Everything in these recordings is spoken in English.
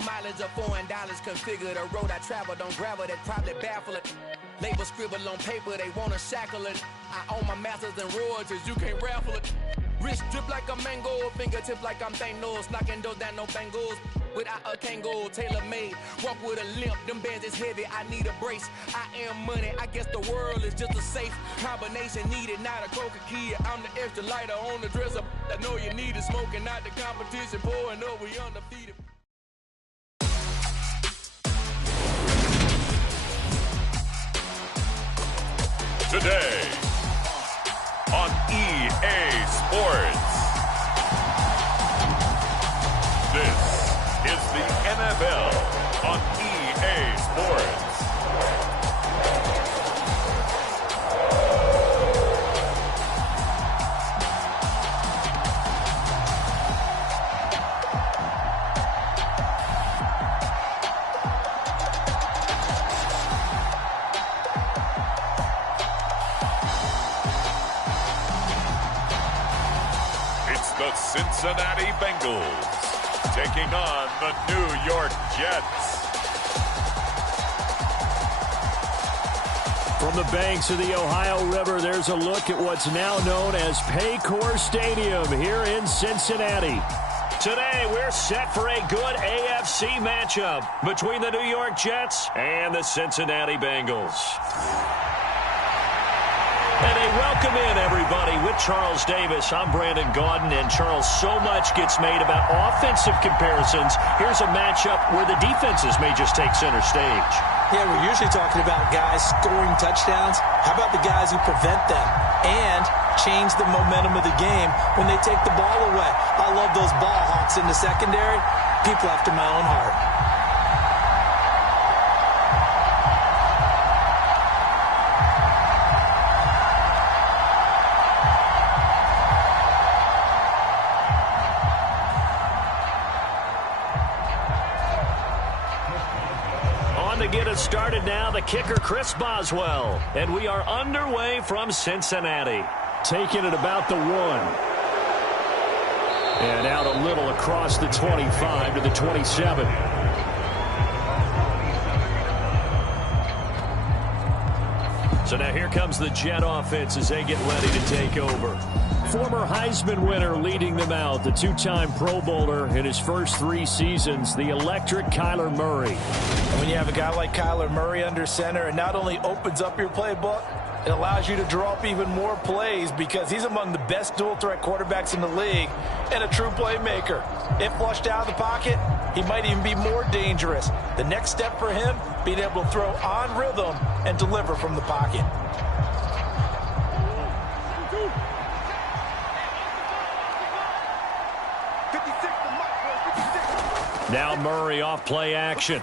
Low mileage of $4. Configure the road I travel. Don't gravel, that probably baffle it. Label scribble on paper, they wanna shackle it. I own my masters and royalties, you can't raffle it. Wrist drip like a mango, fingertips like I'm Thanos. Knocking those down, no bangles. Without a Kango, tailor-made. Walk with a limp, them bands is heavy, I need a brace. I am money, I guess the world is just a safe combination needed, not a coca key. I'm the extra lighter on the dresser. I know you need it, smoking out the competition, pouring up, we undefeated. Today on EA Sports. This is the NFL on EA Sports. It's the Cincinnati Bengals taking on the New York Jets. From the banks of the Ohio River, there's a look at what's now known as Paycor Stadium here in Cincinnati. Today, we're set for a good AFC matchup between the New York Jets and the Cincinnati Bengals. And a welcome in, everybody, with Charles Davis. I'm Brandon Gaudin, and Charles, so much gets made about offensive comparisons. Here's a matchup where the defenses may just take center stage. Yeah, we're usually talking about guys scoring touchdowns. How about the guys who prevent them and change the momentum of the game when they take the ball away? I love those ball hawks in the secondary. People after my own heart. Get us started now, the kicker, Chris Boswell. And we are underway from Cincinnati. Taking it about the 1. And out a little across the 25 to the 27. So now here comes the Jet offense as they get ready to take over. Former Heisman winner leading them out, the two-time Pro Bowler in his first 3 seasons, the electric Kyler Murray. And when you have a guy like Kyler Murray under center, it not only opens up your playbook, it allows you to draw up even more plays because he's among the best dual-threat quarterbacks in the league and a true playmaker. If flushed out of the pocket, he might even be more dangerous. The next step for him, being able to throw on rhythm and deliver from the pocket. Now Murray off play action.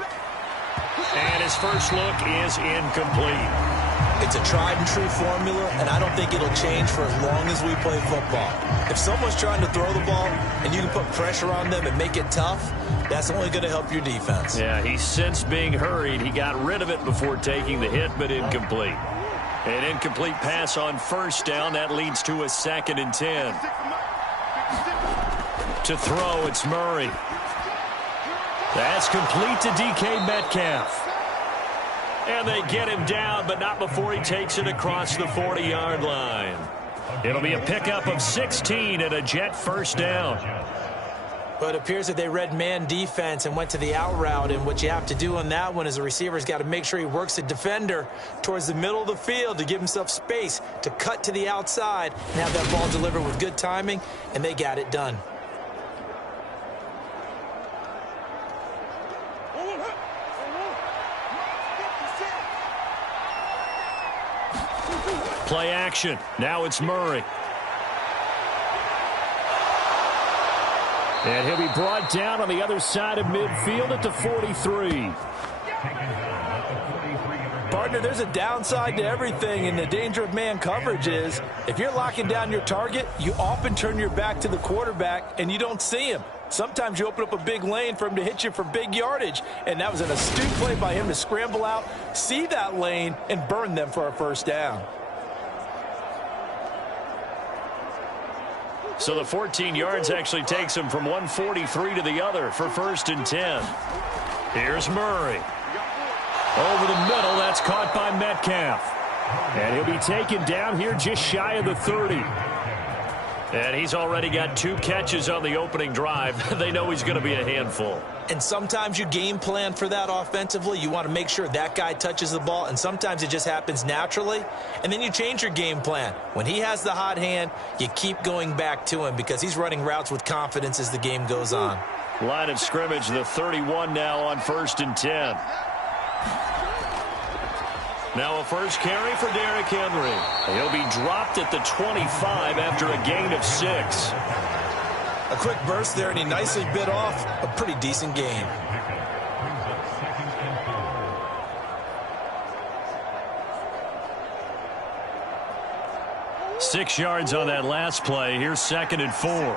And his first look is incomplete. It's a tried and true formula, and I don't think it'll change for as long as we play football. If someone's trying to throw the ball and you can put pressure on them and make it tough, that's only going to help your defense. Yeah, he sensed being hurried. He got rid of it before taking the hit, but incomplete. An incomplete pass on first down. That leads to a 2nd and 10. To throw, it's Murray. That's complete to DK Metcalf. And they get him down, but not before he takes it across the 40-yard line. It'll be a pickup of 16 and a Jet first down. But it appears that they read man defense and went to the out route, and what you have to do on that one is the receiver's got to make sure he works the defender towards the middle of the field to give himself space to cut to the outside and have that ball delivered with good timing, and they got it done. Play action. Now it's Murray. And he'll be brought down on the other side of midfield at the 43. Partner, there's a downside to everything, and the danger of man coverage is if you're locking down your target, you often turn your back to the quarterback and you don't see him. Sometimes you open up a big lane for him to hit you for big yardage, and that was an astute play by him to scramble out, see that lane, and burn them for a first down. So the 14 yards actually takes him from 143 to the other for 1st and 10. Here's Murray. Over the middle, that's caught by Metcalf. And he'll be taken down here just shy of the 30. And he's already got 2 catches on the opening drive. They know he's going to be a handful. And sometimes you game plan for that offensively. You want to make sure that guy touches the ball, and sometimes it just happens naturally. And then you change your game plan. When he has the hot hand, you keep going back to him because he's running routes with confidence as the game goes on. Line of scrimmage, the 31 now on 1st and 10. Now a first carry for Derrick Henry. He'll be dropped at the 25 after a gain of 6. A quick burst there, and he nicely bit off a pretty decent gain. Six yards on that last play. Here's 2nd and 4.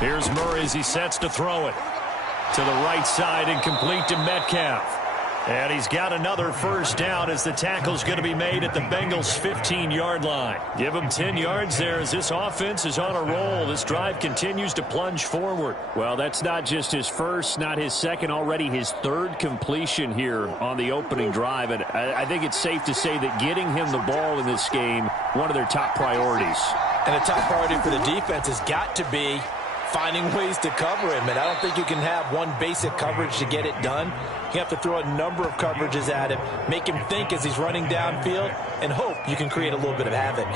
Here's Murray as he sets to throw it. To the right side and complete to Metcalf. And he's got another first down as the tackle's going to be made at the Bengals' 15-yard line. Give him 10 yards there as this offense is on a roll. This drive continues to plunge forward. Well, that's not just his first, not his second, already his 3rd completion here on the opening drive. And I think it's safe to say that getting him the ball in this game, one of their top priorities. And a top priority for the defense has got to be finding ways to cover him. And I don't think you can have one basic coverage to get it done. You have to throw a number of coverages at him, make him think as he's running downfield, and hope you can create a little bit of havoc.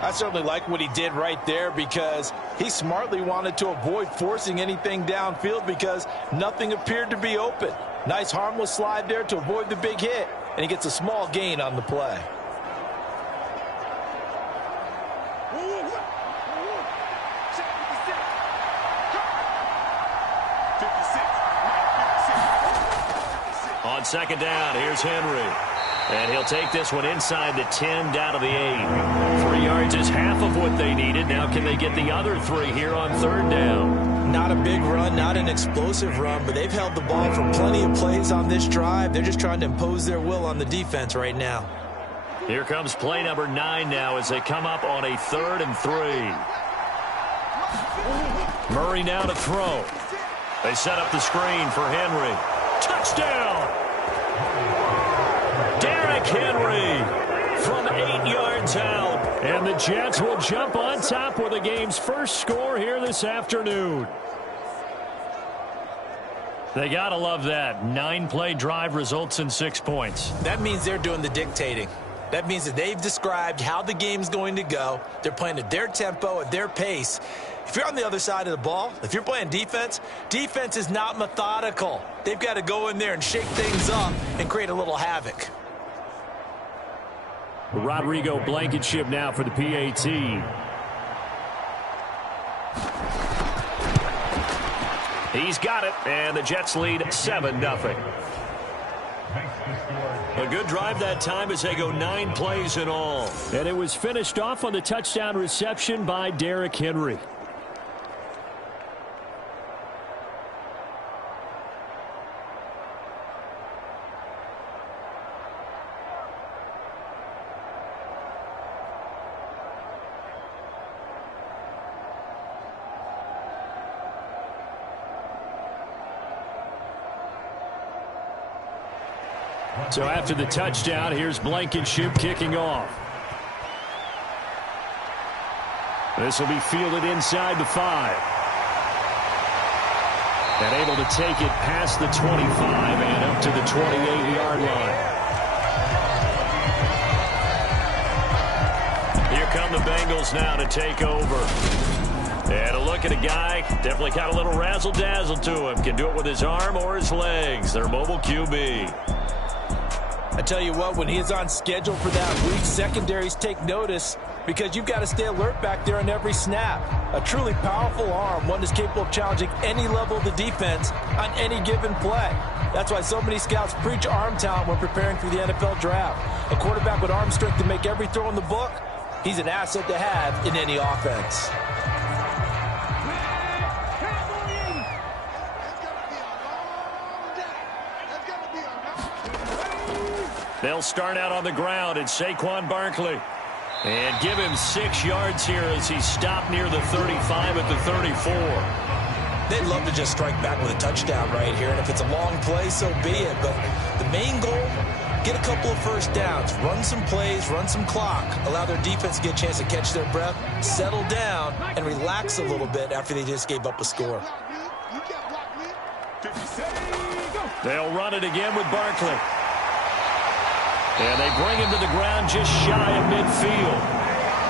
I certainly like what he did right there because he smartly wanted to avoid forcing anything downfield because nothing appeared to be open. Nice harmless slide there to avoid the big hit, and he gets a small gain on the play. On 2nd down, here's Henry. And he'll take this one inside the 10 down to the 8. 3 yards is half of what they needed. Now can they get the other 3 here on 3rd down? Not a big run, not an explosive run, but they've held the ball for plenty of plays on this drive. They're just trying to impose their will on the defense right now. Here comes play number 9 now as they come up on a 3rd and 3. Murray now to throw. They set up the screen for Henry. Touchdown! Derrick Henry from 8 yards out. And the Jets will jump on top with the game's first score here this afternoon. They got to love that. 9-play drive results in 6 points. That means they're doing the dictating. That means that they've described how the game's going to go. They're playing at their tempo, at their pace. If you're on the other side of the ball, if you're playing defense, defense is not methodical. They've got to go in there and shake things up and create a little havoc. Rodrigo Blankenship now for the PAT. He's got it, and the Jets lead 7-0. A good drive that time as they go 9 plays in all. And it was finished off on the touchdown reception by Derrick Henry. So after the touchdown, here's Blankenship kicking off. This will be fielded inside the 5. And able to take it past the 25 and up to the 28-yard line. Here come the Bengals now to take over. And a look at a guy, definitely got a little razzle-dazzle to him. Can do it with his arm or his legs. Their mobile QB. I tell you what, when he is on schedule for that week, secondaries take notice because you've got to stay alert back there on every snap. A truly powerful arm, one that's capable of challenging any level of the defense on any given play. That's why so many scouts preach arm talent when preparing for the NFL draft. A quarterback with arm strength to make every throw in the book, he's an asset to have in any offense. They'll start out on the ground, and Saquon Barkley. And give him 6 yards here as he stopped near the 35 at the 34. They'd love to just strike back with a touchdown right here, and if it's a long play, so be it. But the main goal, get a couple of first downs, run some plays, run some clock, allow their defense to get a chance to catch their breath, settle down, and relax a little bit after they just gave up a score. They'll run it again with Barkley. And they bring him to the ground just shy of midfield.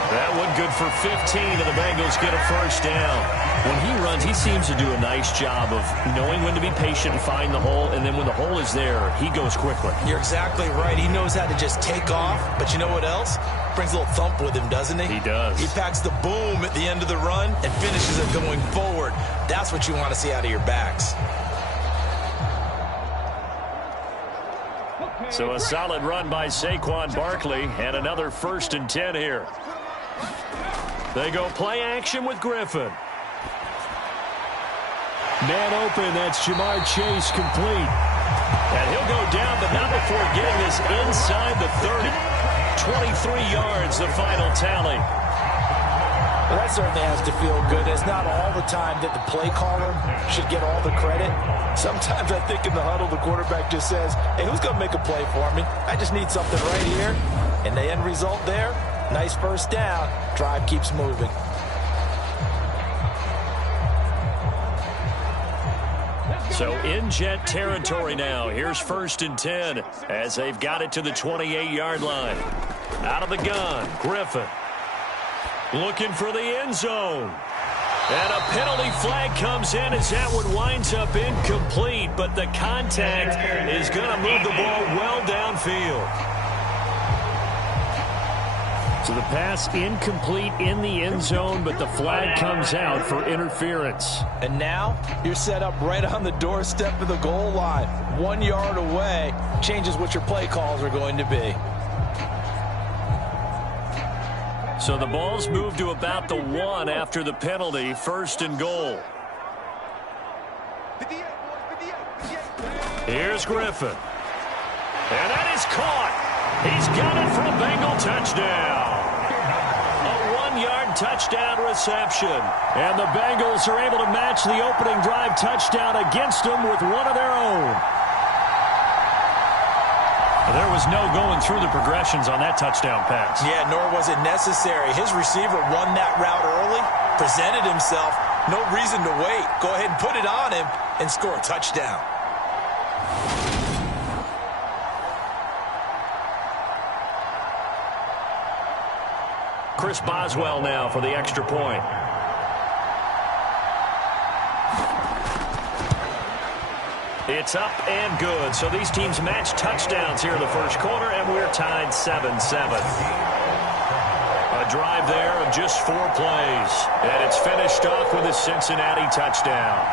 That one good for 15, and the Bengals get a first down. When he runs, he seems to do a nice job of knowing when to be patient and find the hole, and then when the hole is there, he goes quickly. You're exactly right. He knows how to just take off, but you know what else? Brings a little thump with him, doesn't he? He does. He packs the boom at the end of the run and finishes it going forward. That's what you want to see out of your backs. So a solid run by Saquon Barkley, and another 1st and 10 here. They go play action with Griffin. Man open, that's Jamar Chase complete. And he'll go down, but not before getting this inside the 30. 23 yards, the final tally. Well, that certainly has to feel good. It's not all the time that the play caller should get all the credit. Sometimes I think in the huddle, the quarterback just says, hey, who's going to make a play for me? I just need something right here. And the end result there, nice first down. Drive keeps moving. So in Jet territory now. Here's 1st and 10 as they've got it to the 28-yard line. Out of the gun, Griffin. Looking for the end zone. And a penalty flag comes in as that one winds up incomplete, but the contact is going to move the ball well downfield. So the pass incomplete in the end zone, but the flag comes out for interference. And now you're set up right on the doorstep of the goal line. 1 yard away changes what your play calls are going to be. So the ball's moved to about the 1 after the penalty. 1st and goal. Here's Griffin. And that is caught. He's got it for a Bengal touchdown. A 1-yard touchdown reception. And the Bengals are able to match the opening drive touchdown against them with one of their own. There was no going through the progressions on that touchdown pass. Yeah, nor was it necessary. His receiver won that route early, presented himself, no reason to wait. Go ahead and put it on him and score a touchdown. Chris Boswell now for the extra point. It's up and good. So these teams match touchdowns here in the first quarter, and we're tied 7-7. A drive there of just 4 plays, and it's finished off with a Cincinnati touchdown.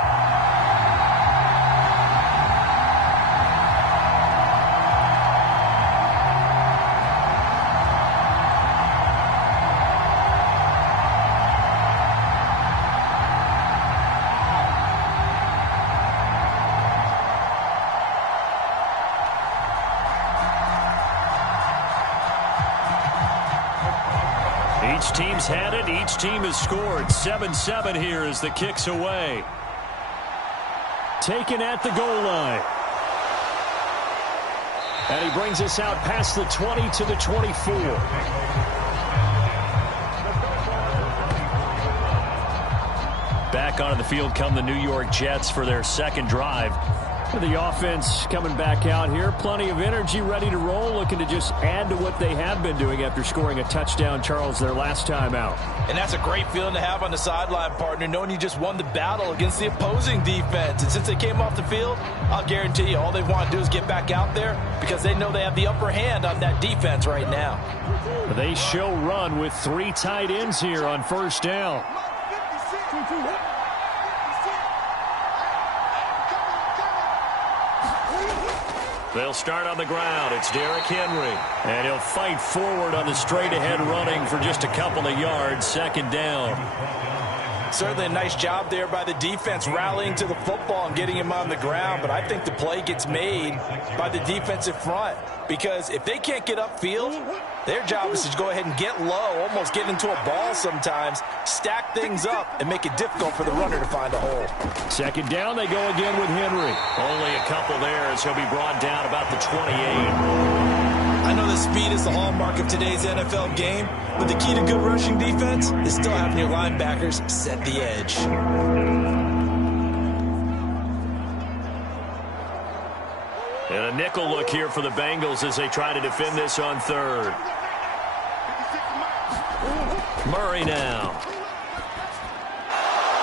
Each team's had it. Each team has scored. 7-7 here as the kick's away. Taken at the goal line. And he brings us out past the 20 to the 24. Back onto the field come the New York Jets for their second drive. The offense coming back out here. Plenty of energy, ready to roll, looking to just add to what they have been doing after scoring a touchdown, Charles, their last time out. And that's a great feeling to have on the sideline, partner, knowing you just won the battle against the opposing defense. And since they came off the field, I'll guarantee you all they want to do is get back out there because they know they have the upper hand on that defense right now. They show run with 3 tight ends here on first down. They'll start on the ground. It's Derrick Henry. And he'll fight forward on the straight-ahead running for just a couple of yards. Second down. Certainly a nice job there by the defense rallying to the football and getting him on the ground, but I think the play gets made by the defensive front because if they can't get upfield, their job is to go ahead and get low, almost get into a ball sometimes, stack things up, and make it difficult for the runner to find a hole. Second down, they go again with Henry. Only a couple there as he'll be brought down about the 28. I know that speed is the hallmark of today's NFL game, but the key to good rushing defense is still having your linebackers set the edge. And a nickel look here for the Bengals as they try to defend this on third. Murray now.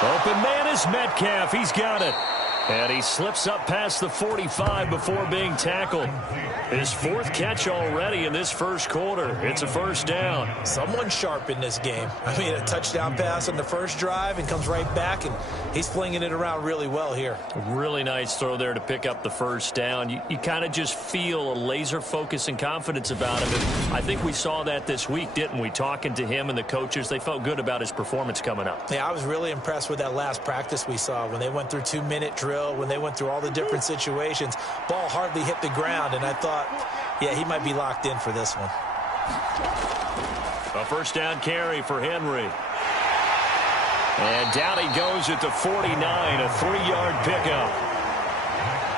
Open man is Metcalf. He's got it. And he slips up past the 45 before being tackled. His fourth catch already in this first quarter. It's a first down. Someone sharp in this game. I mean, a touchdown pass on the first drive and comes right back, and he's flinging it around really well here. Really nice throw there to pick up the first down. You kind of just feel a laser focus and confidence about him. And I think we saw that this week, didn't we? Talking to him and the coaches, they felt good about his performance coming up. Yeah, I was really impressed with that last practice we saw when they went through 2-minute drill, when they went through all the different situations. Ball hardly hit the ground, and I thought, yeah, he might be locked in for this one. A first down carry for Henry. And down he goes at the 49, a 3-yard pickup.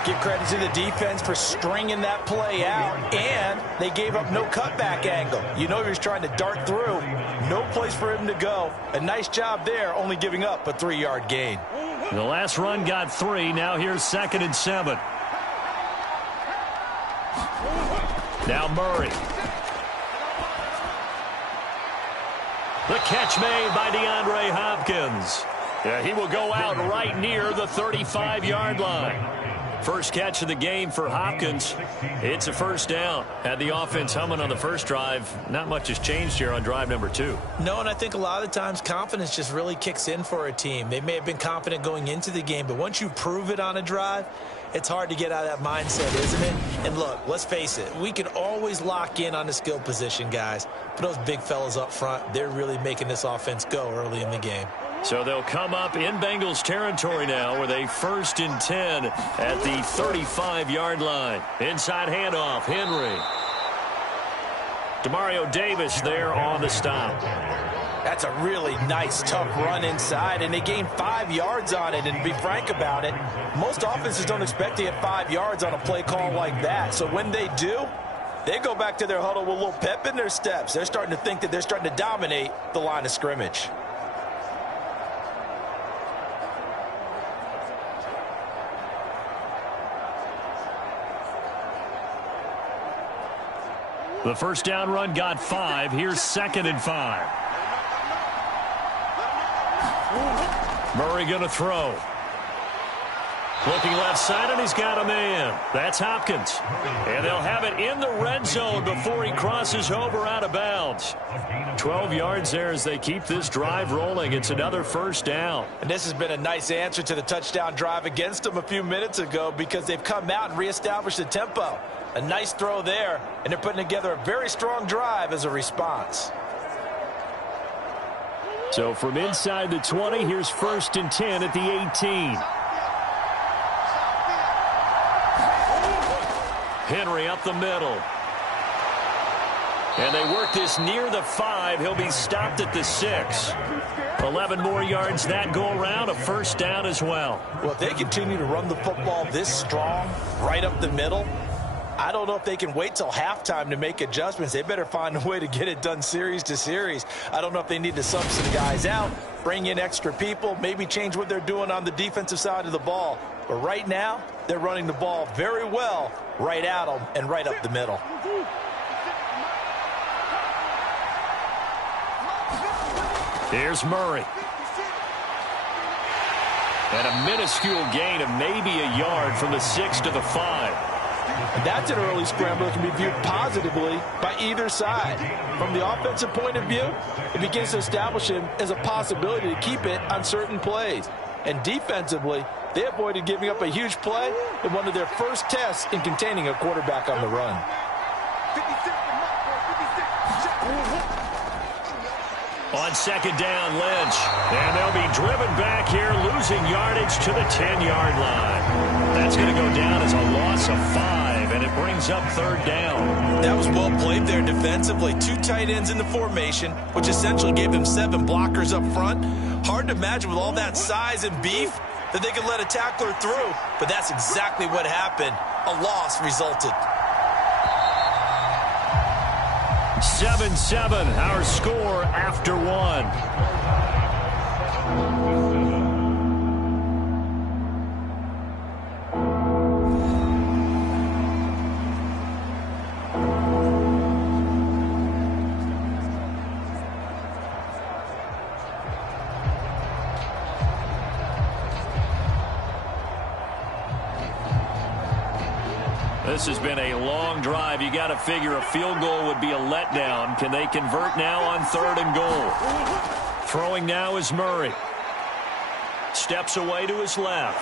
Give credit to the defense for stringing that play out, and they gave up no cutback angle. You know he was trying to dart through. No place for him to go. A nice job there, only giving up a 3-yard gain. The last run got 3. Now here's 2nd and 7. Now Murray. The catch made by DeAndre Hopkins. Yeah, he will go out right near the 35-yard line. First catch of the game for Hopkins. It's a first down. Had the offense humming on the first drive. Not much has changed here on drive number 2. No, and I think a lot of the times confidence just really kicks in for a team. They may have been confident going into the game, but once you prove it on a drive, it's hard to get out of that mindset, isn't it? And look, let's face it, we can always lock in on the skill position, guys. But those big fellas up front, they're really making this offense go early in the game. So they'll come up in Bengals territory now with a 1st and 10 at the 35-yard line. Inside handoff, Henry. Demario Davis there on the stop. That's a really nice, tough run inside, and they gained 5 yards on it. And to be frank about it, most offenses don't expect to get 5 yards on a play call like that. So when they do, they go back to their huddle with a little pep in their steps. They're starting to think that they're starting to dominate the line of scrimmage. The first down run got 5. Here's 2nd and 5. Murray going to throw. Looking left side, and he's got a man. That's Hopkins. And they'll have it in the red zone before he crosses over out of bounds. 12 yards there as they keep this drive rolling. It's another first down. And this has been a nice answer to the touchdown drive against them a few minutes ago because they've come out and reestablished the tempo. A nice throw there, and they're putting together a very strong drive as a response. So from inside the 20, here's 1st and 10 at the 18. Henry up the middle. And they work this near the 5. He'll be stopped at the 6. 11 more yards that go around, a first down as well. Well, if they continue to run the football this strong, right up the middle, I don't know if they can wait till halftime to make adjustments. They better find a way to get it done series to series. I don't know if they need to sub some guys out, bring in extra people, maybe change what they're doing on the defensive side of the ball. But right now, they're running the ball very well right at them and right up the middle. Here's Murray. And a minuscule gain of maybe a yard from the 6 to the 5. And that's an early scramble that can be viewed positively by either side. From the offensive point of view, it begins to establish him as a possibility to keep it on certain plays. And defensively, they avoided giving up a huge play in one of their first tests in containing a quarterback on the run. On second down, Lynch. And they'll be driven back here, losing yardage to the 10-yard line. That's going to go down as a loss of 5, and it brings up third down. That was well played there defensively. 2 tight ends in the formation, which essentially gave them 7 blockers up front. Hard to imagine with all that size and beef that they could let a tackler through, but that's exactly what happened. A loss resulted. 7-7, our score after 1. This has been a long drive. You got to figure a field goal would be a letdown. Can they convert now on 3rd and goal? Throwing now is Murray. Steps away to his left.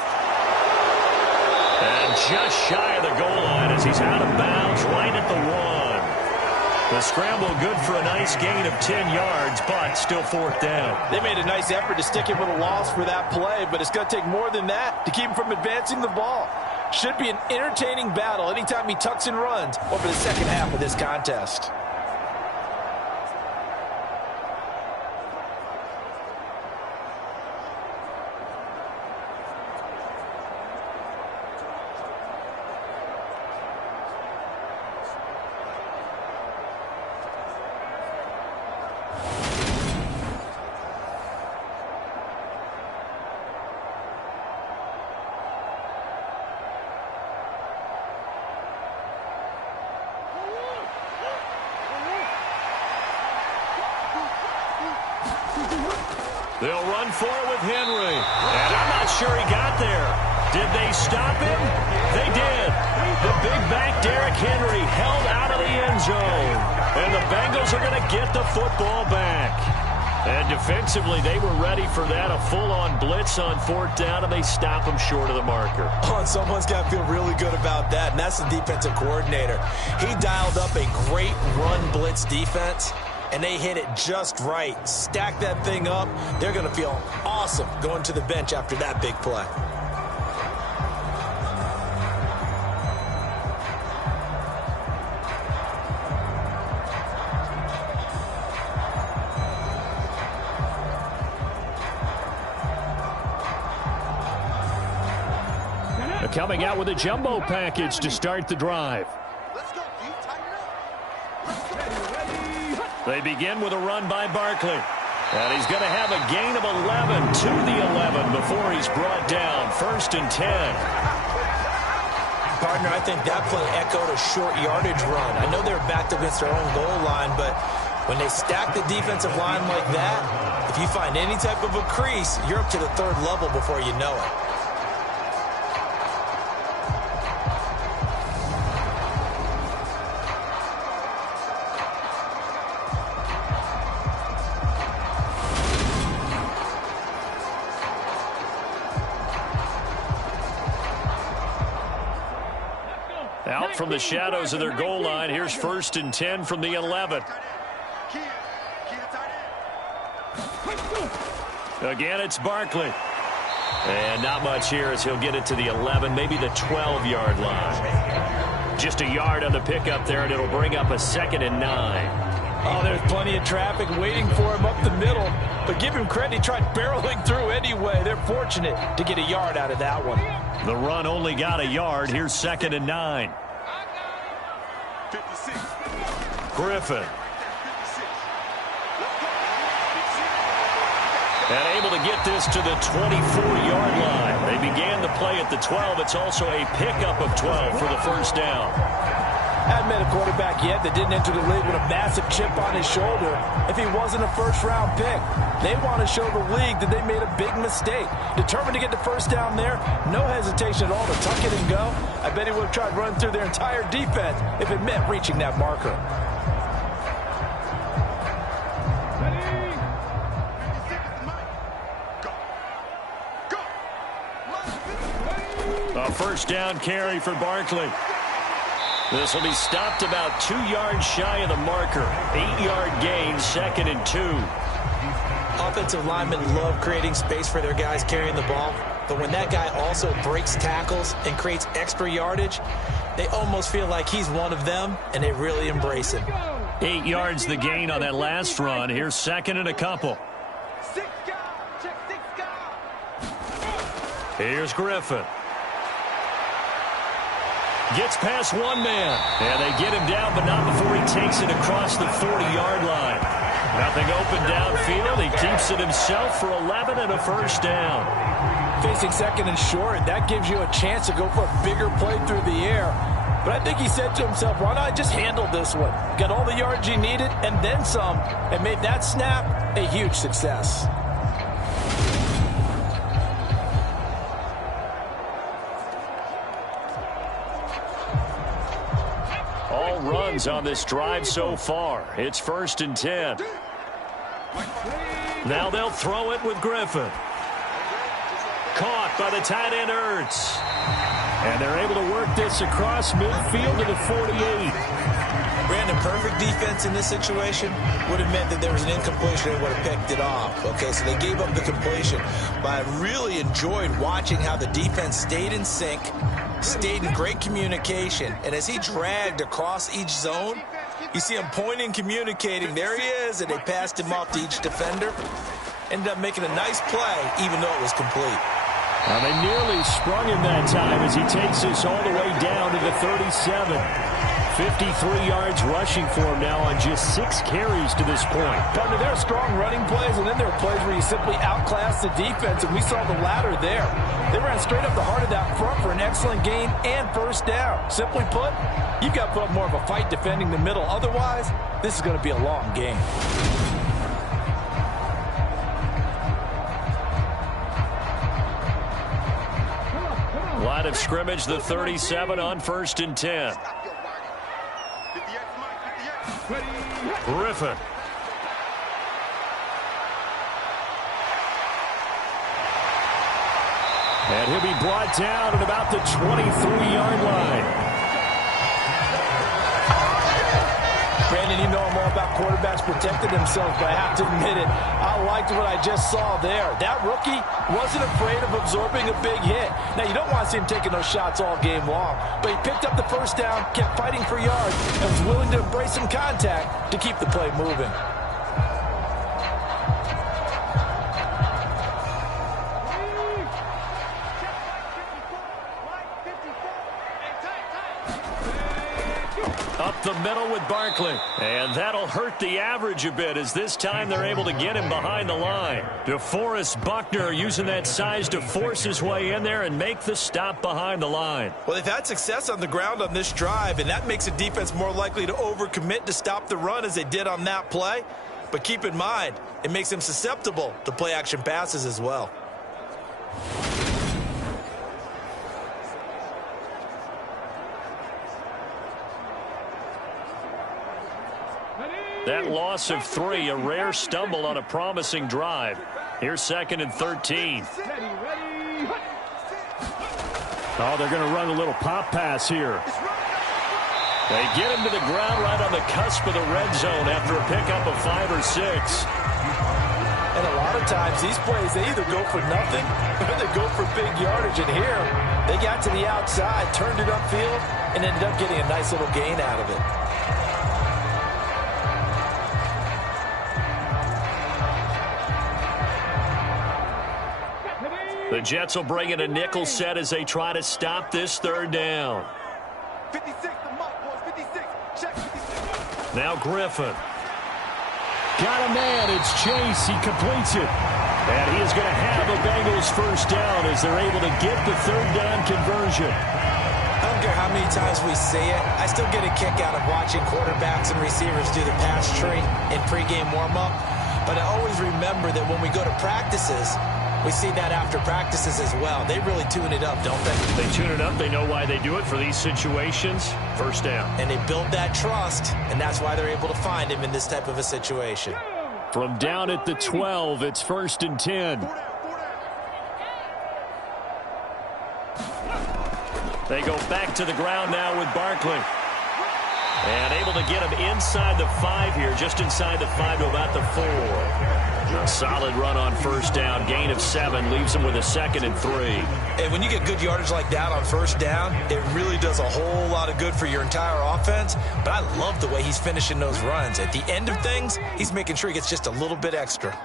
And just shy of the goal line as he's out of bounds right at the 1. The scramble good for a nice gain of 10 yards, but still 4th down. They made a nice effort to stick him with a loss for that play, but it's going to take more than that to keep him from advancing the ball. Should be an entertaining battle anytime he tucks and runs over the second half of this contest. They'll run for it with Henry. And I'm not sure he got there. Did they stop him? They did. The big back Derrick Henry held out of the end zone. And the Bengals are going to get the football back. And defensively, they were ready for that. A full-on blitz on 4th down, and they stop him short of the marker. Oh, and someone's got to feel really good about that, and that's the defensive coordinator. He dialed up a great run blitz defense, and they hit it just right. Stack that thing up. They're going to feel awesome going to the bench after that big play. Coming out with a jumbo package to start the drive. They begin with a run by Barkley. And he's going to have a gain of 11 to the 11 before he's brought down. 1st and 10. Partner, I think that play echoed a short yardage run. I know they were backed against their own goal line, but when they stack the defensive line like that, if you find any type of a crease, you're up to the 3rd level before you know it. Out from the shadows of their goal line. Here's 1st and 10 from the 11. Again, it's Barkley. And not much here as he'll get it to the 11, maybe the 12-yard line. Just a yard on the pickup there, and it'll bring up a 2nd and 9. Oh, there's plenty of traffic waiting for him up the middle. But give him credit, he tried barreling through anyway. They're fortunate to get a yard out of that one. The run only got a yard. Here's 2nd and 9. Griffin. And able to get this to the 24-yard line. They began the play at the 12. It's also a pickup of 12 for the 1st down. Hadn't met a quarterback yet that didn't enter the league with a massive chip on his shoulder if he wasn't a first-round pick. They want to show the league that they made a big mistake. Determined to get the 1st down there, no hesitation at all to tuck it and go. I bet he would have tried running through their entire defense if it meant reaching that marker. A 1st down carry for Barkley. This will be stopped about 2 yards shy of the marker. 8-yard gain, 2nd and 2. Offensive linemen love creating space for their guys carrying the ball, but when that guy also breaks tackles and creates extra yardage, they almost feel like he's one of them, and they really embrace him. 8 yards the gain on that last run. Here's second and a couple. Here's Griffin. Gets past one man. And they get him down, but not before he takes it across the 40-yard line. Nothing open downfield. He keeps it himself for 11 and a first down. Facing second and short, that gives you a chance to go for a bigger play through the air. But I think he said to himself, why not just handle this one? Got all the yards you needed and then some, and made that snap a huge success. All runs on this drive so far. It's 1st and 10. Now they'll throw it with Griffin. Caught by the tight end Ertz. And they're able to work this across midfield to the 48. Brandon, perfect defense in this situation would have meant that there was an incompletion and would have picked it off. Okay, so they gave up the completion. But I really enjoyed watching how the defense stayed in sync, stayed in great communication. And as he dragged across each zone, you see him pointing, communicating. There he is, and they passed him off to each defender. Ended up making a nice play, even though it was complete. Well, they nearly sprung him that time as he takes this all the way down to the 37. 53 yards rushing for him now on just 6 carries to this point. Partner, there are strong running plays, and then there are plays where you simply outclass the defense, and we saw the latter there. They ran straight up the heart of that front for an excellent gain and first down. Simply put, you've got to put up more of a fight defending the middle. Otherwise, this is going to be a long game. Line of scrimmage, the 37 on 1st and 10. Griffin. And he'll be brought down at about the 23-yard line. Brandon, you know I'm all about quarterbacks protecting themselves, but I have to admit it. I liked what I just saw there. That rookie wasn't afraid of absorbing a big hit. Now, you don't want to see him taking those shots all game long, but he picked up the first down, kept fighting for yards, and was willing to embrace some contact to keep the play moving. Up the middle with Barkley. And that'll hurt the average a bit as this time they're able to get him behind the line. DeForest Buckner using that size to force his way in there and make the stop behind the line. Well, they've had success on the ground on this drive, and that makes a defense more likely to overcommit to stop the run as they did on that play. But keep in mind, it makes them susceptible to play-action passes as well. That loss of 3, a rare stumble on a promising drive. Here's 2nd and 13. Oh, they're going to run a little pop pass here. They get him to the ground right on the cusp of the red zone after a pickup of 5 or 6. And a lot of times, these plays, they either go for nothing or they go for big yardage. And here, they got to the outside, turned it upfield, and ended up getting a nice little gain out of it. The Jets will bring in a nickel set as they try to stop this 3rd down. 56, the mark, boys, 56. Check 56. Now Griffin. Got a man. It's Chase. He completes it. And he is going to have a Bengals first down as they're able to get the 3rd down conversion. I don't care how many times we see it. I still get a kick out of watching quarterbacks and receivers do the pass tree in pregame warm-up. But I always remember that when we go to practices, we see that after practices as well. They really tune it up, don't they? They tune it up. They know why they do it for these situations. First down. And they build that trust, and that's why they're able to find him in this type of a situation. From down at the 12, it's 1st and 10. They go back to the ground now with Barkley. And able to get him inside the 5 here, just inside the 5 to about the 4. A solid run on first down. Gain of 7 leaves him with a 2nd and 3. And when you get good yardage like that on first down, it really does a whole lot of good for your entire offense. But I love the way he's finishing those runs. At the end of things, he's making sure he gets just a little bit extra.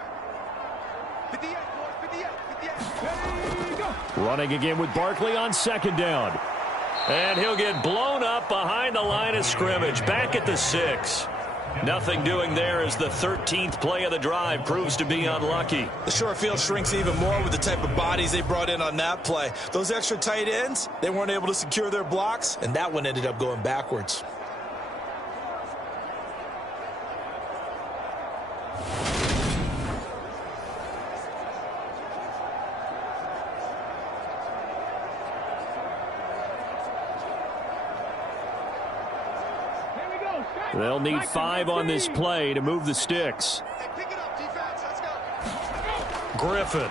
Running again with Barkley on 2nd down. And he'll get blown up behind the line of scrimmage. Back at the 6. Nothing doing there as the 13th play of the drive proves to be unlucky. The short field shrinks even more with the type of bodies they brought in on that play. Those extra tight ends, they weren't able to secure their blocks, and that one ended up going backwards. They'll need 5 on this play to move the sticks. Griffin.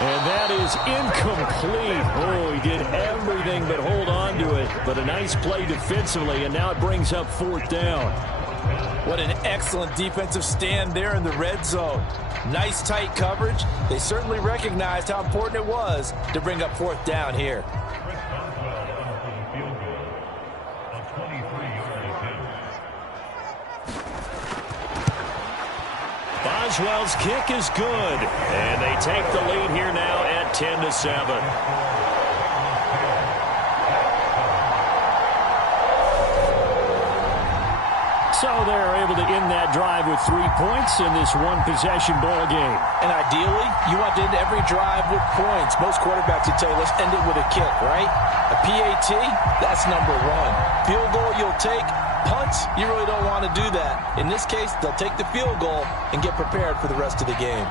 And that is incomplete. Oh, he did everything but hold on to it. But a nice play defensively, and now it brings up 4th down. What an excellent defensive stand there in the red zone. Nice tight coverage. They certainly recognized how important it was to bring up 4th down here. Boswell's kick is good, and they take the lead here now at 10-7. So they're able to end that drive with 3 points in this one-possession ball game. And ideally, you want to end every drive with points. Most quarterbacks would tell you, let's end it with a kick, right? A PAT, that's number 1. Field goal you'll take. Punts, you really don't want to do that. In this case, they'll take the field goal and get prepared for the rest of the game.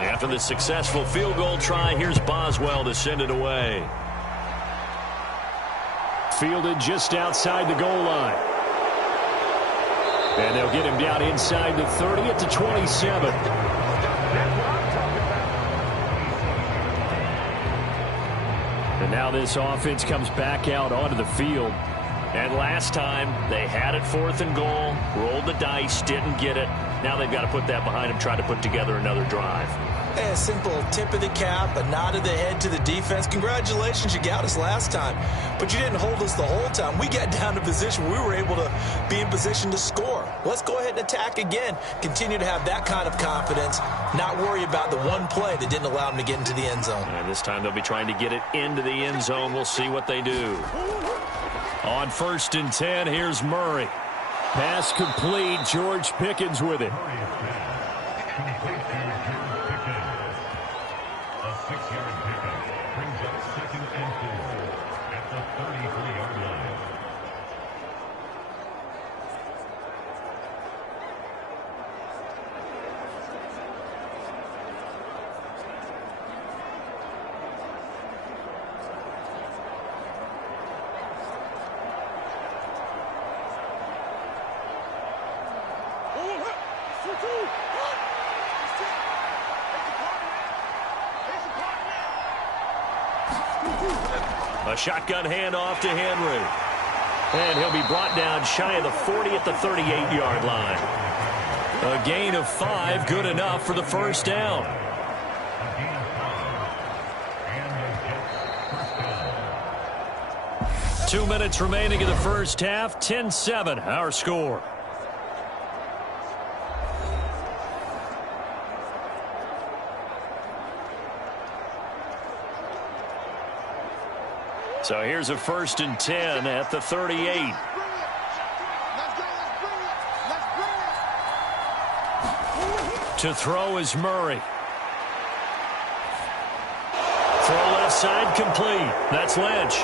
After the successful field goal try, here's Boswell to send it away. Fielded just outside the goal line. And they'll get him down inside the 30 at the 27. And now this offense comes back out onto the field. And last time, they had it 4th and goal, rolled the dice, didn't get it. Now they've got to put that behind them, try to put together another drive. A simple tip of the cap, a nod of the head to the defense. Congratulations, you got us last time. But you didn't hold us the whole time. We got down to position. We were able to be in position to score. Let's go ahead and attack again. Continue to have that kind of confidence. Not worry about the one play that didn't allow them to get into the end zone. And this time they'll be trying to get it into the end zone. We'll see what they do. On 1st and 10, here's Murray. Pass complete. George Pickens with it. A shotgun handoff to Henry. And he'll be brought down shy of the 40 at the 38-yard line. A gain of 5, good enough for the 1st down. Two minutes remaining in the first half. 10-7, our score. So here's a 1st and 10 at the 38. To throw is Murray. Throw left side complete. That's Lynch.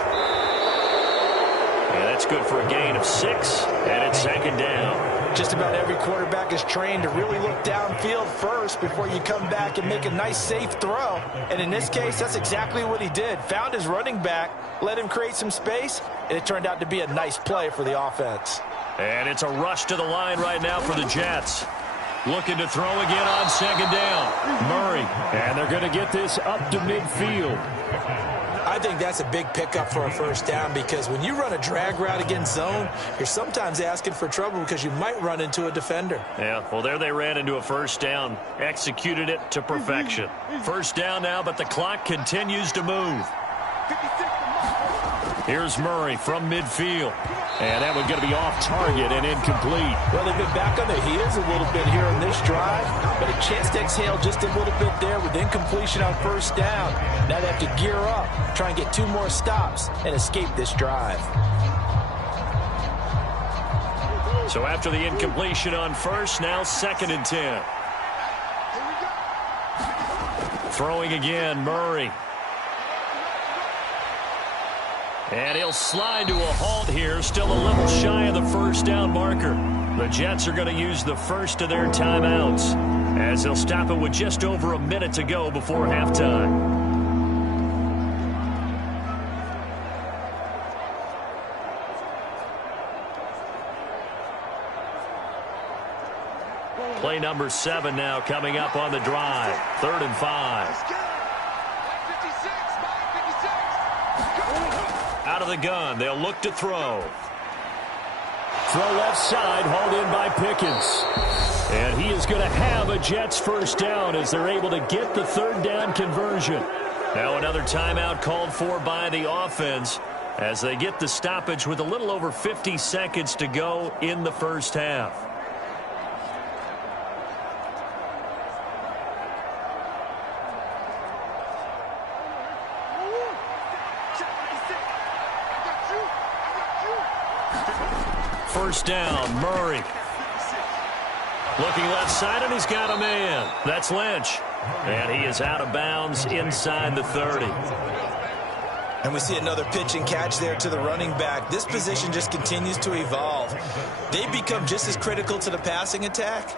Yeah, that's good for a gain of 6, and it's 2nd down. Just about every quarterback is trained to really look downfield first before you come back and make a nice, safe throw. And in this case, that's exactly what he did. Found his running back, let him create some space, and it turned out to be a nice play for the offense. And it's a rush to the line right now for the Jets. Looking to throw again on second down. Murray. And they're going to get this up to midfield. I think that's a big pickup for a first down because when you run a drag route against zone, you're sometimes asking for trouble because you might run into a defender. Yeah, well, there they ran into a first down. Executed it to perfection. First down now, but the clock continues to move. Here's Murray from midfield. And that one's going to be off target and incomplete. Well, they've been back on their heels a little bit here on this drive, but a chance to exhale just a little bit there with incompletion on first down. Now they have to gear up, try and get 2 more stops, and escape this drive. So after the incompletion on first, now 2nd and 10. Throwing again, Murray. And he'll slide to a halt here, still a little shy of the first down marker. The Jets are going to use the first of their timeouts as they'll stop it with just over a minute to go before halftime. Play number 7 now coming up on the drive. 3rd and 5. Out of the gun, they'll look to throw. Throw left side, hauled in by Pickens. And he is going to have a Jets first down as they're able to get the 3rd down conversion. Now another timeout called for by the offense as they get the stoppage with a little over 50 seconds to go in the first half. First down, Murray. Looking left side, and he's got a man. That's Lynch. And he is out of bounds inside the 30. And we see another pitch and catch there to the running back. This position just continues to evolve. They become just as critical to the passing attack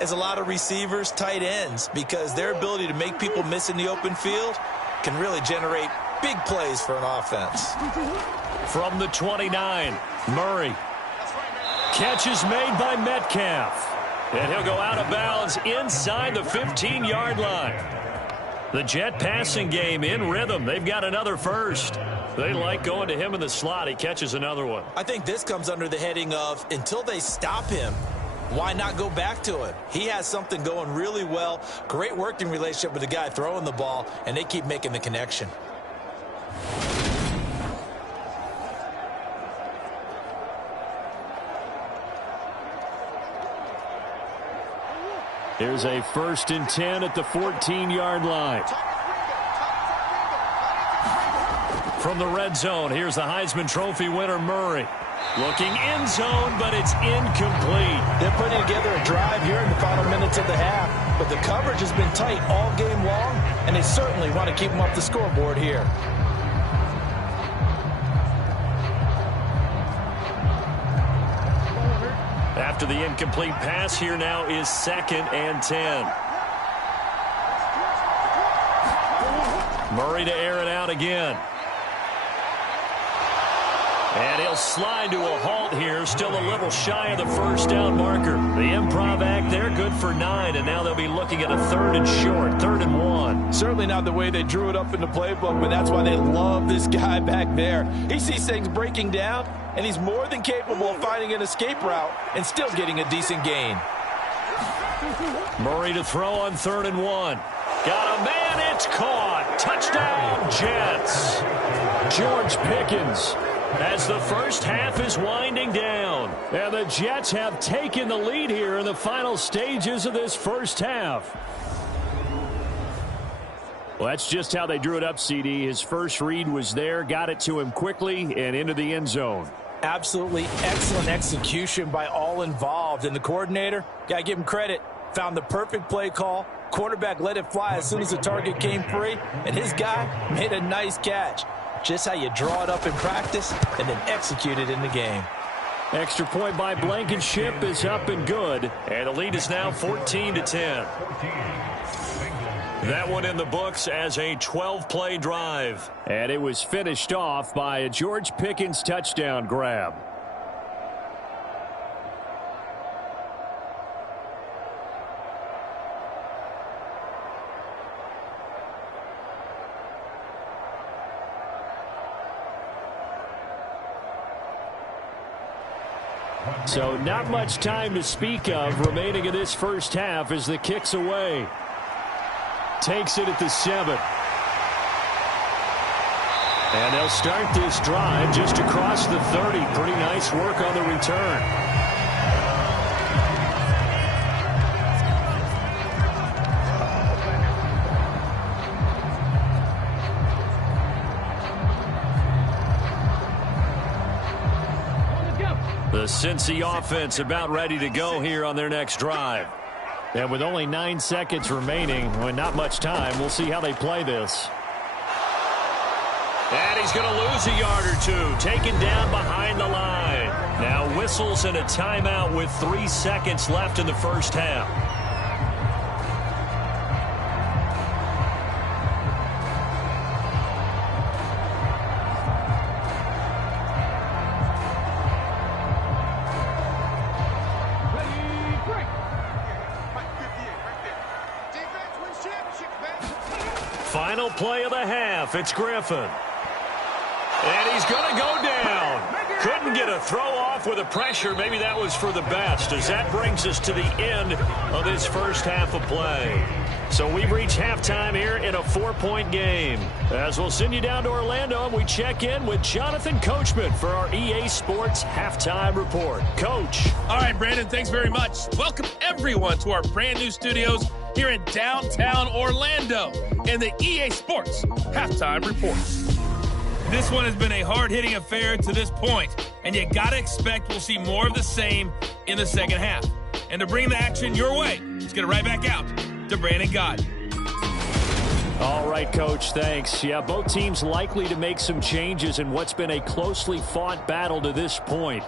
as a lot of receivers, tight ends, because their ability to make people miss in the open field can really generate big plays for an offense. From the 29, Murray. Catch is made by Metcalf. And he'll go out of bounds inside the 15-yard line. The Jet passing game in rhythm. They've got another first. They like going to him in the slot. He catches another one. I think this comes under the heading of until they stop him, why not go back to him? He has something going really well. Great working relationship with the guy throwing the ball, and they keep making the connection. Here's a 1st and 10 at the 14-yard line. From the red zone, here's the Heisman Trophy winner, Murray. Looking end zone, but it's incomplete. They're putting together a drive here in the final minutes of the half, but the coverage has been tight all game long, and they certainly want to keep them off the scoreboard here. After the incomplete pass, here now is 2nd and 10. Murray to air it out again. And he'll slide to a halt here, still a little shy of the first down marker. The improv act there, good for 9, and now they'll be looking at a 3rd and short, 3rd and 1. Certainly not the way they drew it up in the playbook, but that's why they love this guy back there. He sees things breaking down, and he's more than capable of finding an escape route and still getting a decent gain. Murray to throw on 3rd and 1. Got a man, it's caught. Touchdown, Jets. George Pickens. As the first half is winding down. And the Jets have taken the lead here in the final stages of this first half. Well, that's just how they drew it up, CD. His first read was there, got it to him quickly, and into the end zone. Absolutely excellent execution by all involved. And the coordinator, got to give him credit, found the perfect play call. Quarterback let it fly as soon as the target came free, and his guy made a nice catch. Just how you draw it up in practice and then execute it in the game. Extra point by Blankenship is up and good. And the lead is now 14-10. That one in the books as a 12-play drive. And it was finished off by a George Pickens touchdown grab. So not much time to speak of remaining in this first half as the kick's away. Takes it at the 7. And they'll start this drive just across the 30. Pretty nice work on the return. The Cincy offense about ready to go here on their next drive. And with only 9 seconds remaining, and not much time, we'll see how they play this. And he's going to lose a yard or two, taken down behind the line. Now whistles and a timeout with 3 seconds left in the first half. Final play of the half. It's Griffin. And he's going to go down. Couldn't get a throw off with the pressure. Maybe that was for the best, as that brings us to the end of this first half of play. So we've reached halftime here in a 4-point game. As we'll send you down to Orlando, and we check in with Jonathan Coachman for our EA Sports Halftime Report. Coach. All right, Brandon, thanks very much. Welcome everyone to our brand new studios here in downtown Orlando in the EA Sports Halftime Report. This one has been a hard-hitting affair to this point, and you got to expect we'll see more of the same in the second half. And to bring the action your way, let's get it right back out to Brandon Gott. All right, Coach, thanks. Yeah, both teams likely to make some changes in what's been a closely fought battle to this point.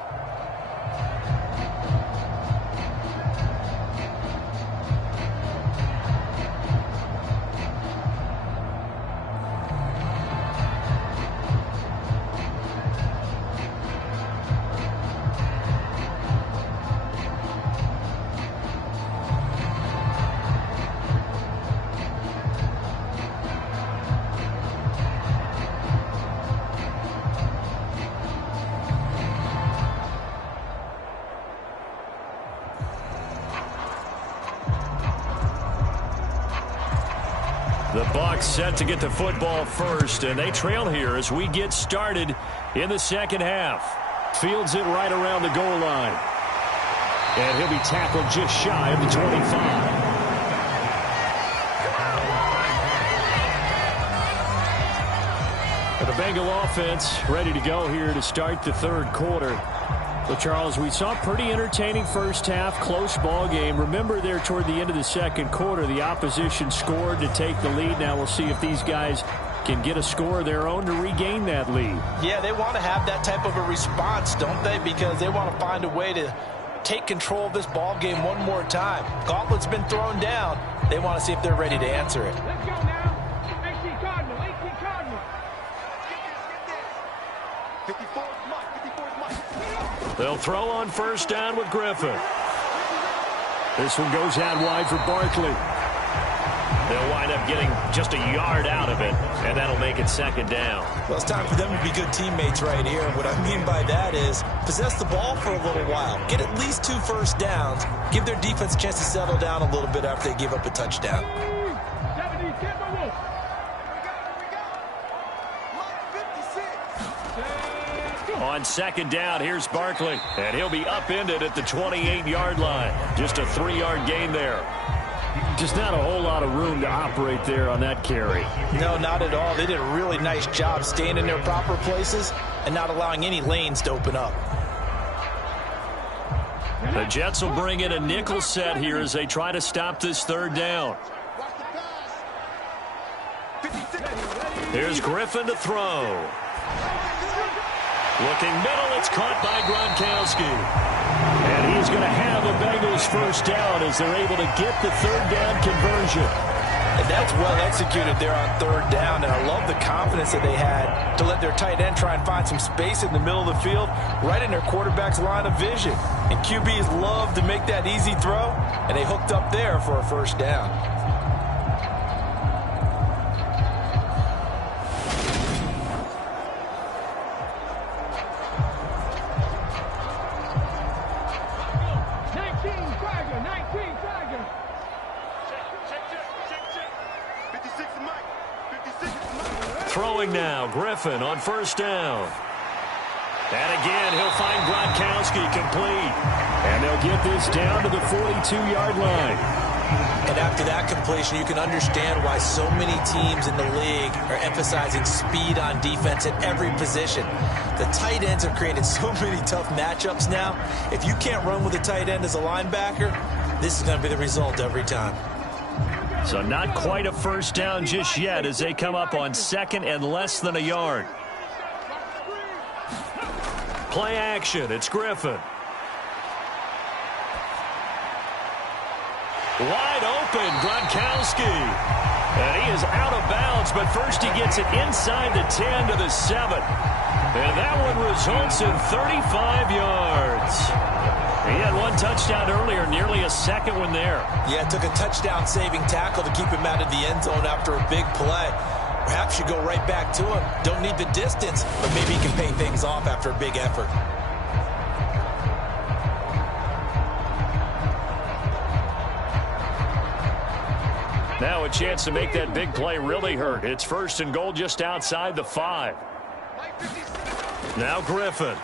The Bucs set to get the football first, and they trail here as we get started in the second half. Fields it right around the goal line. And he'll be tackled just shy of the 25. The Bengal offense ready to go here to start the third quarter. So, Charles, we saw a pretty entertaining first half, close ball game. Remember there toward the end of the second quarter, the opposition scored to take the lead. Now we'll see if these guys can get a score of their own to regain that lead. Yeah, they want to have that type of a response, don't they? Because they want to find a way to take control of this ball game one more time. Gauntlet's been thrown down. They want to see if they're ready to answer it. Let's go now. 18 Cardinal, 18 Cardinal. 54 is Mike, 54 is Mike. They'll throw on first down with Griffin. This one goes out wide for Barkley. They'll wind up getting just a yard out of it, and that'll make it second down. Well, it's time for them to be good teammates right here. What I mean by that is possess the ball for a little while. Get at least 2 first downs. Give their defense a chance to settle down a little bit after they give up a touchdown. 70, Timberwolves. On second down, here's Barkley, and he'll be upended at the 28-yard line. Just a 3-yard gain there. Just not a whole lot of room to operate there on that carry. No, not at all. They did a really nice job staying in their proper places and not allowing any lanes to open up. The Jets will bring in a nickel set here as they try to stop this third down. Here's Griffin to throw. Looking middle, it's caught by Gronkowski. And he's going to have a Bengals first down as they're able to get the third down conversion. And that's well executed there on third down. And I love the confidence that they had to let their tight end try and find some space in the middle of the field, right in their quarterback's line of vision. And QBs love to make that easy throw, and they hooked up there for a first down. Tiger, 19, Tiger. 56 Mike. 56 Mike. Throwing now, Griffin on first down. And again, he'll find Gronkowski complete. And they'll get this down to the 42-yard line. And after that completion, you can understand why so many teams in the league are emphasizing speed on defense at every position. The tight ends have created so many tough matchups now. If you can't run with a tight end as a linebacker, this is going to be the result every time. So not quite a first down just yet as they come up on second and less than a yard. Play action. It's Griffin. Wide open, Gronkowski. And he is out of bounds, but first he gets it inside the 10 to the 7. And that one results in 35 yards. He had one touchdown earlier, nearly a second one there. Yeah, it took a touchdown-saving tackle to keep him out of the end zone after a big play. Perhaps you go right back to him. Don't need the distance, but maybe he can pay things off after a big effort. Now a chance to make that big play really hurt. It's first and goal just outside the 5. Now Griffin.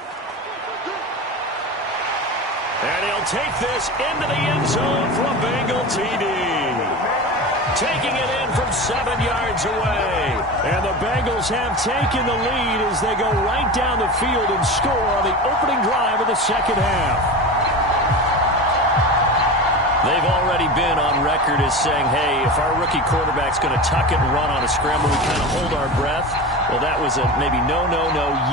And he'll take this into the end zone for a Bengal TD. Taking it in from 7 yards away. And the Bengals have taken the lead as they go right down the field and score on the opening drive of the second half. They've already been on record as saying, hey, if our rookie quarterback's going to tuck it and run on a scramble, we kind of hold our breath. Well, that was a maybe no,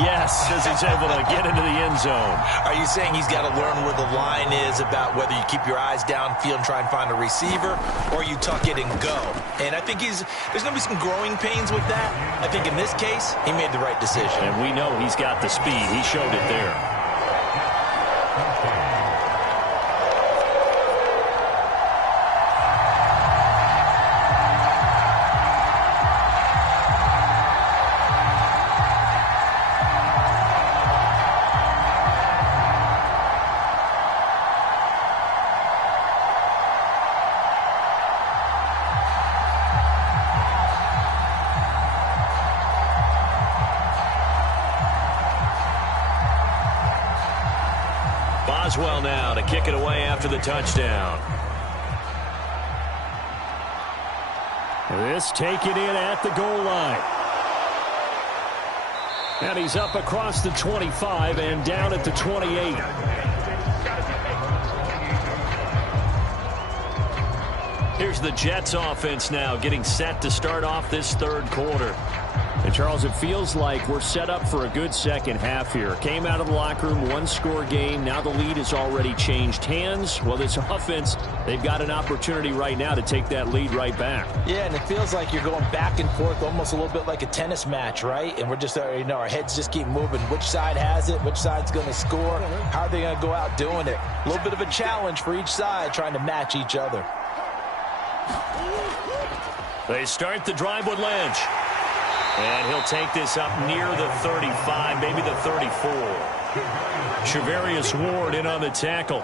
yes, as he's able to get into the end zone. Are you saying he's got to learn where the line is about whether you keep your eyes downfield and try and find a receiver, or you tuck it and go? And I think there's going to be some growing pains with that. I think in this case, he made the right decision. And we know he's got the speed. He showed it there. Boswell now to kick it away after the touchdown. This taken in at the goal line. And he's up across the 25 and down at the 28. Here's the Jets offense now getting set to start off this third quarter. And, Charles, it feels like we're set up for a good second half here. Came out of the locker room, one-score game. Now the lead has already changed hands. Well, this offense, they've got an opportunity right now to take that lead right back. Yeah, and it feels like you're going back and forth almost a little bit like a tennis match, right? And we're just, our heads just keep moving. Which side has it? Which side's going to score? How are they going to go out doing it? A little bit of a challenge for each side trying to match each other. They start the drive with Lynch. And he'll take this up near the 35, maybe the 34. Shavarius Ward in on the tackle.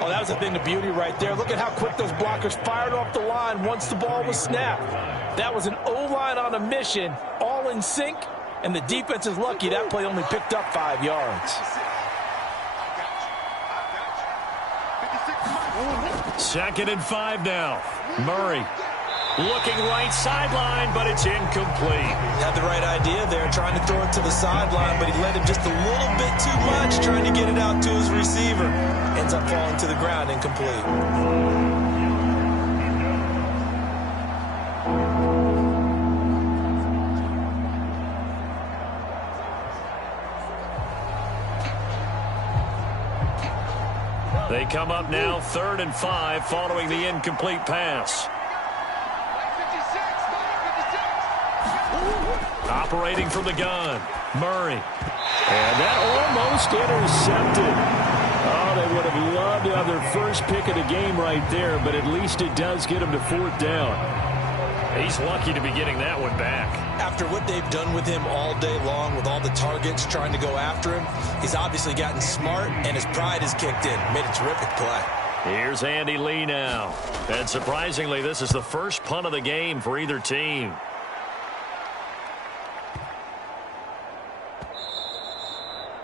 Oh, that was a thing of beauty right there. Look at how quick those blockers fired off the line once the ball was snapped. That was an O-line on a mission, all in sync, and the defense is lucky that play only picked up 5 yards. Second and 5 now. Murray. Looking right sideline, but it's incomplete. Had the right idea there, trying to throw it to the sideline, but he led him just a little bit too much, trying to get it out to his receiver. Ends up falling to the ground, incomplete. They come up now, 3rd and 5, following the incomplete pass. Operating from the gun, Murray. And that almost intercepted. Oh, they would have loved to have their first pick of the game right there, but at least it does get them to 4th down. He's lucky to be getting that one back. After what they've done with him all day long, with all the targets trying to go after him, he's obviously gotten smart, and his pride has kicked in. Made a terrific play. Here's Andy Lee now. And surprisingly, this is the first punt of the game for either team.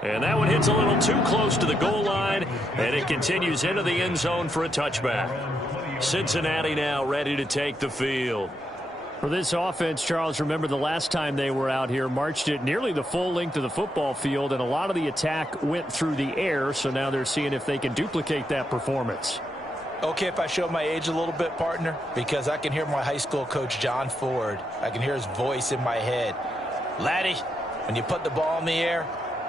And that one hits a little too close to the goal line, and it continues into the end zone for a touchback. Cincinnati now ready to take the field. For this offense, Charles, remember the last time they were out here, marched it nearly the full length of the football field, and a lot of the attack went through the air, so now they're seeing if they can duplicate that performance. Okay, if I show my age a little bit, partner, because I can hear my high school coach, John Ford. I can hear his voice in my head. Laddie, when you put the ball in the air,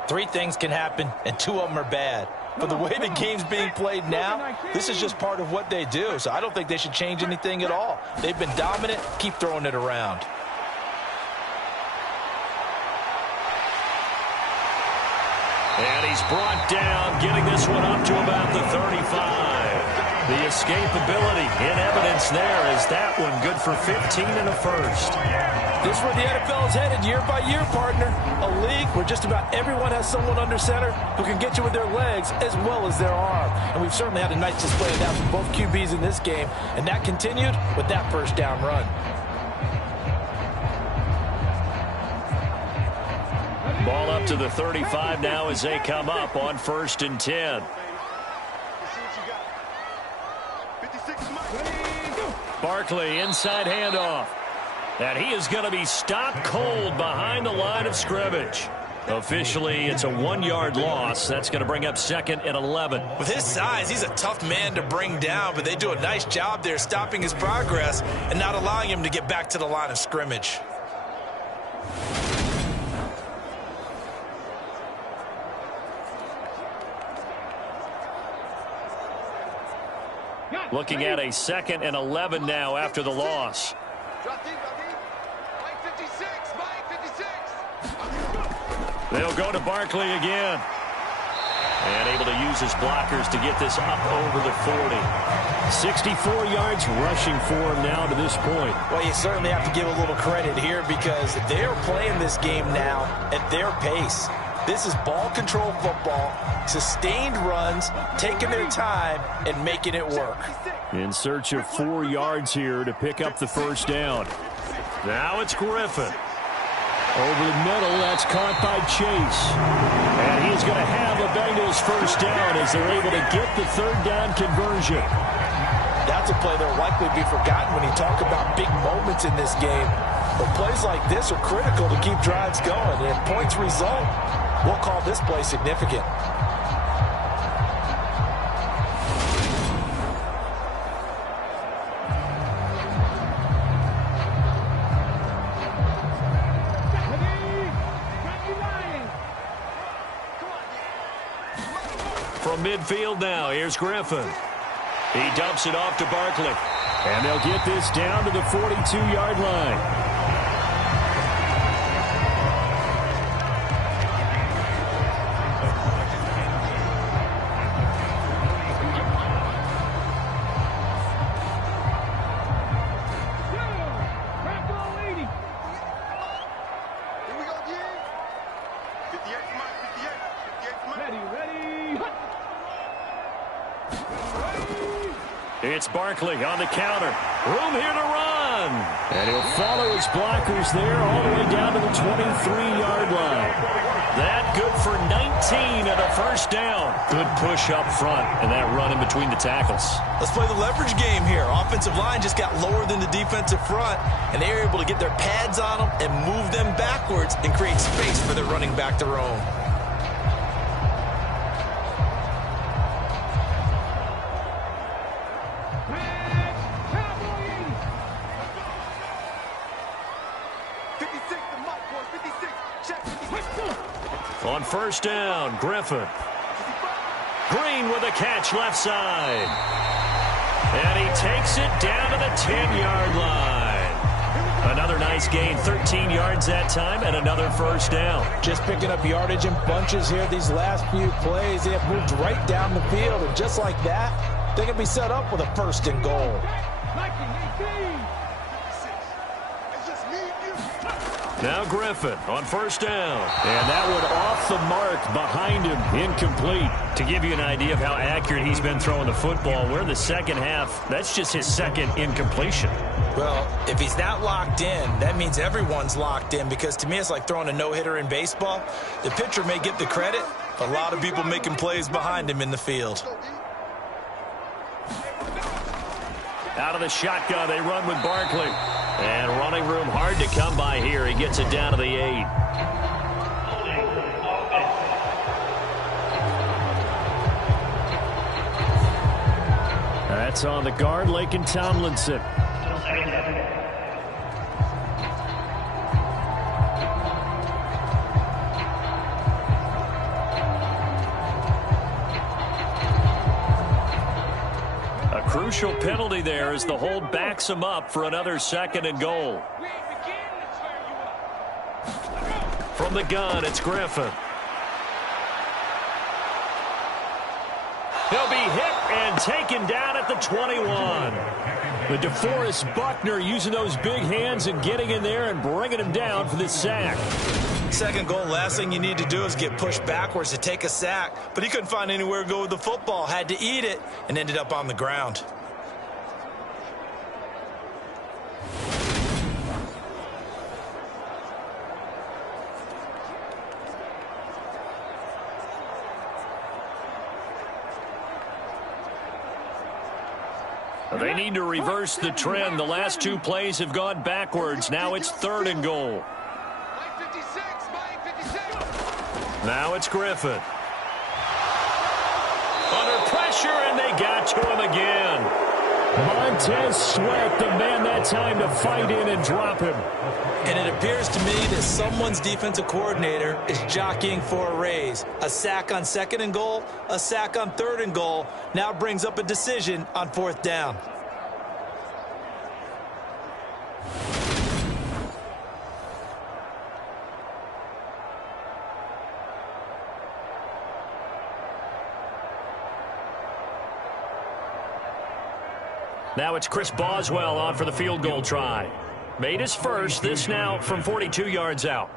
3 things can happen, and 2 of them are bad. But the way the game's being played now, this is just part of what they do. So I don't think they should change anything at all. They've been dominant. Keep throwing it around. And he's brought down, getting this one up to about the 35. The escapability in evidence there as that one good for 15 and a first. This is where the NFL is headed year by year, partner. A league where just about everyone has someone under center who can get you with their legs as well as their arm. And we've certainly had a nice display of that from both QBs in this game. And that continued with that first down run. Ball up to the 35 now as they come up on 1st and 10. Barkley, inside handoff. And he is going to be stopped cold behind the line of scrimmage. Officially, it's a 1-yard loss. That's going to bring up 2nd and 11. With his size, he's a tough man to bring down, but they do a nice job there stopping his progress and not allowing him to get back to the line of scrimmage. Looking at a 2nd and 11 now after the loss. They'll go to Barkley again. And able to use his blockers to get this up over the 40. 64 yards rushing for him now to this point. Well, you certainly have to give a little credit here because they're playing this game now at their pace. This is ball control football, sustained runs, taking their time, and making it work. In search of 4 yards here to pick up the first down. Now it's Griffin. Over the middle, that's caught by Chase. And he's going to have the Bengals first down as they're able to get the 3rd down conversion. That's a play that will likely be forgotten when you talk about big moments in this game. But plays like this are critical to keep drives going. And if points result, we'll call this play significant. From midfield now, here's Griffin. He dumps it off to Barkley. And they'll get this down to the 42-yard line. It's Barkley on the counter. Room here to run. And he'll follow his blockers there all the way down to the 23-yard line. That good for 19 and a first down. Good push up front and that run in between the tackles. Let's play the leverage game here. Offensive line just got lower than the defensive front, and they were able to get their pads on them and move them backwards and create space for their running back to roam. On first down, Griffin. Green with a catch left side. And he takes it down to the 10-yard line. Another nice gain, 13 yards that time, and another first down. Just picking up yardage in bunches here these last few plays. They have moved right down the field, and just like that, they can be set up with a 1st and goal. Now Griffin on first down. And that one off the mark behind him, incomplete. To give you an idea of how accurate he's been throwing the football, we're in the second half. That's just his second incompletion. Well, if he's not locked in, that means everyone's locked in, because to me it's like throwing a no-hitter in baseball. The pitcher may get the credit, a lot of people making plays behind him in the field. Out of the shotgun, they run with Barkley. And running room hard to come by here. He gets it down to the 8. That's on the guard, Laken Tomlinson. Crucial penalty there as the hold backs him up for another 2nd and goal. From the gun, it's Griffin. He'll be hit and taken down at the 21. The DeForest Buckner using those big hands and getting in there and bringing him down for this sack. 2nd goal, last thing you need to do is get pushed backwards to take a sack. But he couldn't find anywhere to go with the football, had to eat it, and ended up on the ground. They need to reverse the trend. The last 2 plays have gone backwards. Now it's 3rd and goal. Now it's Griffin. Under pressure, and they got to him again. Montez Sweat, the man that time to fight in and drop him. And it appears to me that someone's defensive coordinator is jockeying for a raise. A sack on 2nd and goal, a sack on 3rd and goal, now brings up a decision on 4th down. Now it's Chris Boswell on for the field goal try. Made his first, this now from 42 yards out.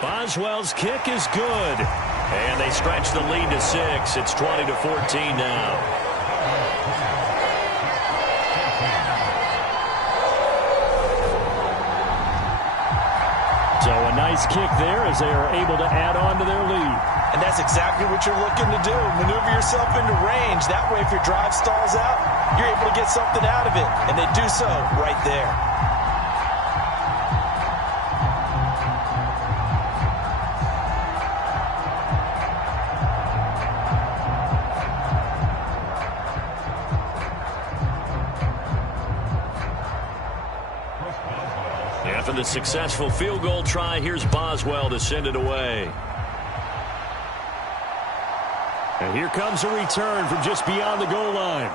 Boswell's kick is good. And they stretch the lead to 6. It's 20-14 now. So a nice kick there as they are able to add on to their lead. And that's exactly what you're looking to do. Maneuver yourself into range. That way, if your drive stalls out, you're able to get something out of it. And they do so right there. After the successful field goal try, here's Boswell to send it away. And here comes a return from just beyond the goal line.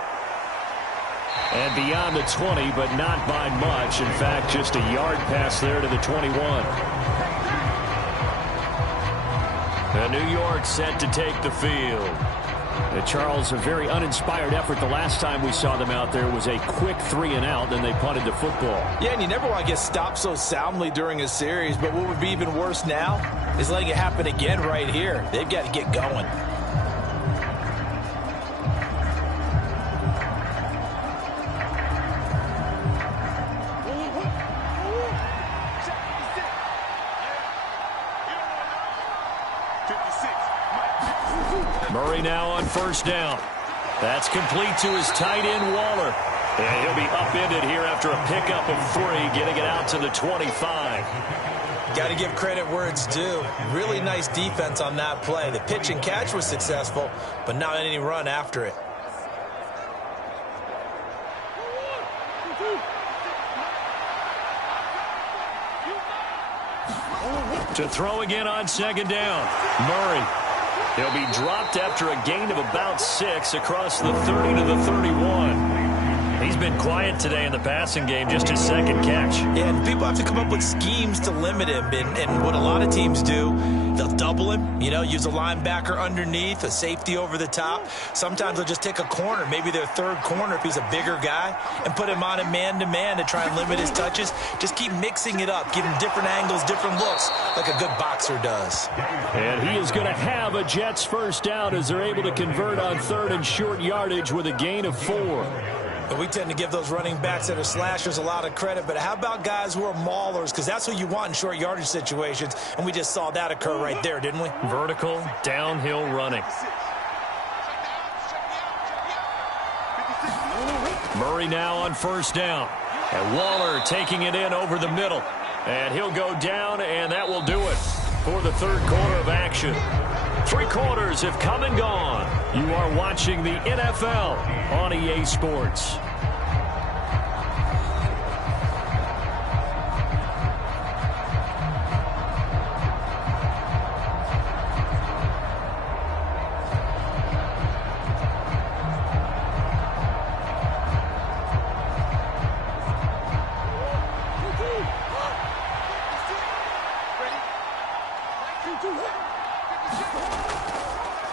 And beyond the 20, but not by much. In fact, just a yard pass there to the 21. And New York set to take the field. Charles, a very uninspired effort. The last time we saw them out there was a quick 3-and-out, then they punted the football. Yeah, and you never want to get stopped so soundly during a series, but what would be even worse now is letting it happen again right here. They've got to get going. Murray now on first down. That's complete to his tight end, Waller. And he'll be upended here after a pickup of 3, getting it out to the 25. Got to give credit where it's due. Really nice defense on that play. The pitch and catch was successful, but not any run after it. To throw again on second down. Murray. He'll be dropped after a gain of about 6 across the 30 to the 31. He's been quiet today in the passing game, just his second catch. And people have to come up with schemes to limit him. And what a lot of teams do, they'll double him, use a linebacker underneath, a safety over the top. Sometimes they'll just take a corner, maybe their third corner if he's a bigger guy, and put him on a man-to-man to try and limit his touches. Just keep mixing it up, give him different angles, different looks, like a good boxer does. And he is going to have a Jets first down as they're able to convert on third and short yardage with a gain of 4. And we tend to give those running backs that are slashers a lot of credit, but how about guys who are maulers? Because that's what you want in short yardage situations, and we just saw that occur right there, didn't we? Vertical, downhill running. Murray now on first down. And Waller taking it in over the middle. And he'll go down, and that will do it for the third quarter of action. 3 quarters have come and gone. You are watching the NFL on EA Sports.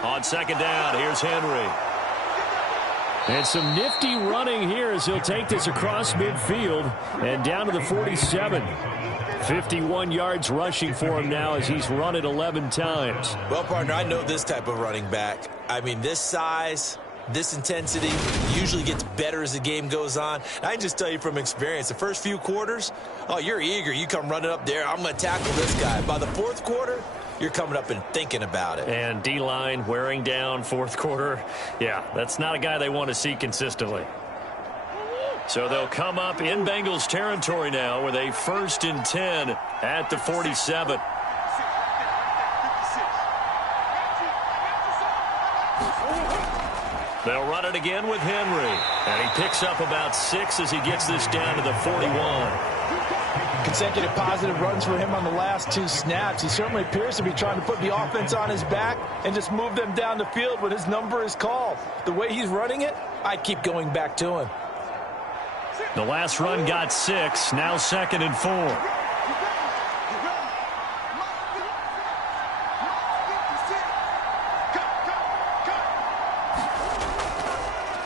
On second down, here's Henry. And some nifty running here as he'll take this across midfield and down to the 47. 51 yards rushing for him now as he's run it 11 times. Well, partner, I know this type of running back. I mean, this size, this intensity usually gets better as the game goes on. I can just tell you from experience, the first few quarters, oh, you're eager. You come running up there, I'm going to tackle this guy. By the fourth quarter, you're coming up and thinking about it. And D-line wearing down fourth quarter. Yeah, that's not a guy they want to see consistently. So they'll come up in Bengals territory now with a 1st and 10 at the 47. They'll run it again with Henry. And he picks up about 6 as he gets this down to the 41. Consecutive positive runs for him on the last 2 snaps. He certainly appears to be trying to put the offense on his back and just move them down the field when his number is called. The way he's running it, I keep going back to him. The last run got 6, now 2nd and 4.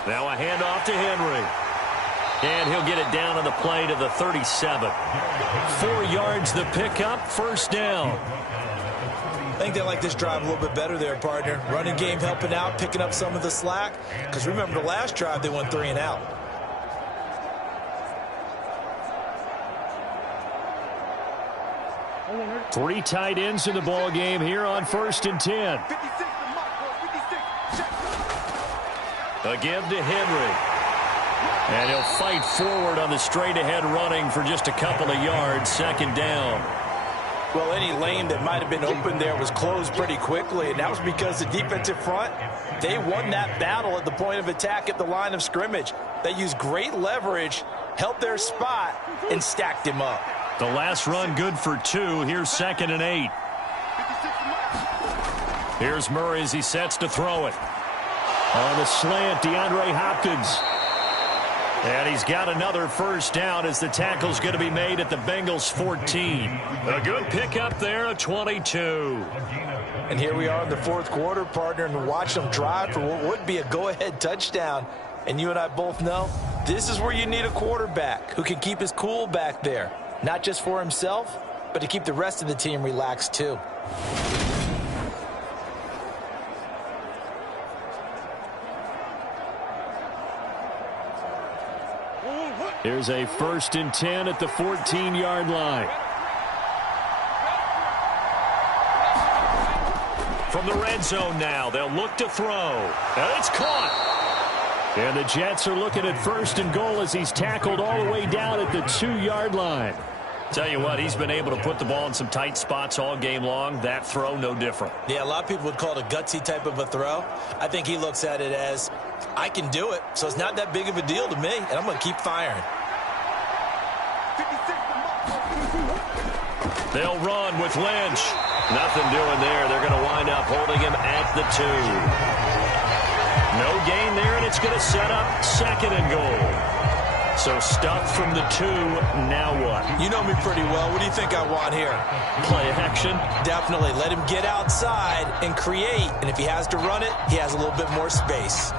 Now a handoff to Henry. And he'll get it down on the play to the 37. 4 yards the pickup, first down. I think they like this drive a little bit better there, partner. Running game helping out, picking up some of the slack. Because remember, the last drive, they went 3 and out. Three tight ends in the ball game here on 1st and 10. Again to Henry. And he'll fight forward on the straight-ahead running for just a couple of yards, 2nd down. Well, any lane that might have been open there was closed pretty quickly, and that was because the defensive front, they won that battle at the point of attack at the line of scrimmage. They used great leverage, held their spot, and stacked him up. The last run good for 2. Here's 2nd and 8. Here's Murray as he sets to throw it. On the slant, DeAndre Hopkins. And he's got another first down as the tackle's going to be made at the Bengals 14. A good pickup there, a 22. And here we are in the fourth quarter, partner, and watch them drive for what would be a go-ahead touchdown. And you and I both know this is where you need a quarterback who can keep his cool back there. Not just for himself, but to keep the rest of the team relaxed too. Here's a 1st and 10 at the 14-yard line. From the red zone now, they'll look to throw. And it's caught. And the Jets are looking at 1st and goal as he's tackled all the way down at the 2-yard line. Tell you what, he's been able to put the ball in some tight spots all game long. That throw, no different. Yeah, a lot of people would call it a gutsy type of a throw. I think he looks at it as, I can do it, so it's not that big of a deal to me, and I'm going to keep firing. They'll run with Lynch. Nothing doing there. They're going to wind up holding him at the 2. No gain there, and it's going to set up 2nd and goal. So stuff from the 2, now what? You know me pretty well. What do you think I want here? Play action? Definitely. Let him get outside and create. And if he has to run it, he has a little bit more space.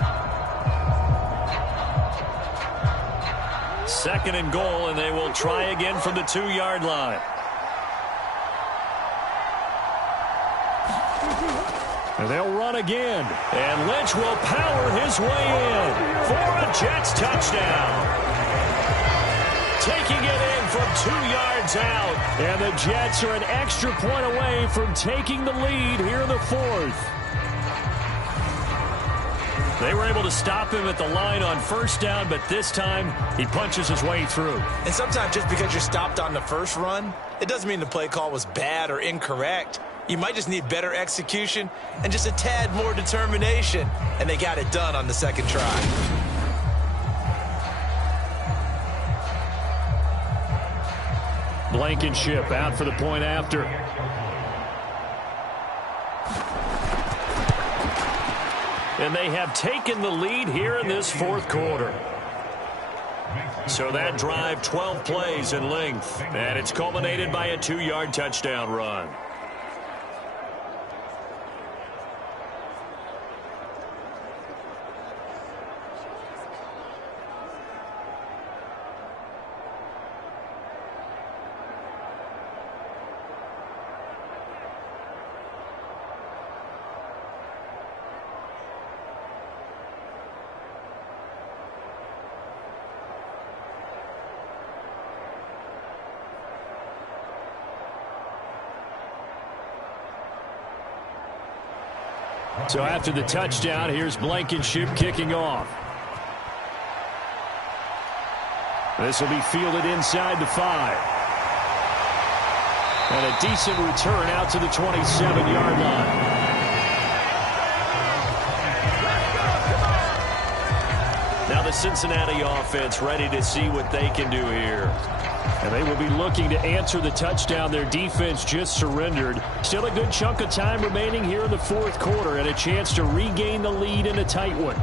2nd and goal, and they will try again from the 2-yard line. And they'll run again. And Lynch will power his way in for a Jets touchdown. Taking it in from 2 yards out. And the Jets are an extra point away from taking the lead here in the 4th. They were able to stop him at the line on 1st down, but this time he punches his way through. And sometimes just because you're stopped on the first run, it doesn't mean the play call was bad or incorrect. You might just need better execution and just a tad more determination. And they got it done on the 2nd try. Blankenship out for the point after. And they have taken the lead here in this 4th quarter. So that drive, 12 plays in length. And it's culminated by a 2-yard touchdown run. So after the touchdown, here's Blankenship kicking off. This will be fielded inside the 5. And a decent return out to the 27-yard line. Now the Cincinnati offense ready to see what they can do here. And they will be looking to answer the touchdown their defense just surrendered. Still a good chunk of time remaining here in the 4th quarter and a chance to regain the lead in a tight one.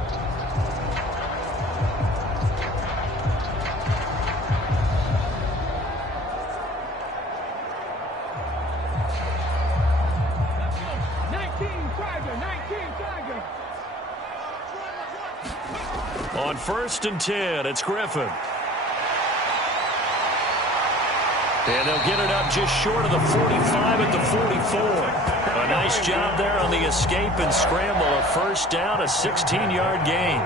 On 1st and 10, it's Griffin. And they'll get it up just short of the 45 at the 44. A nice job there on the escape and scramble. A 1st down, a 16-yard gain.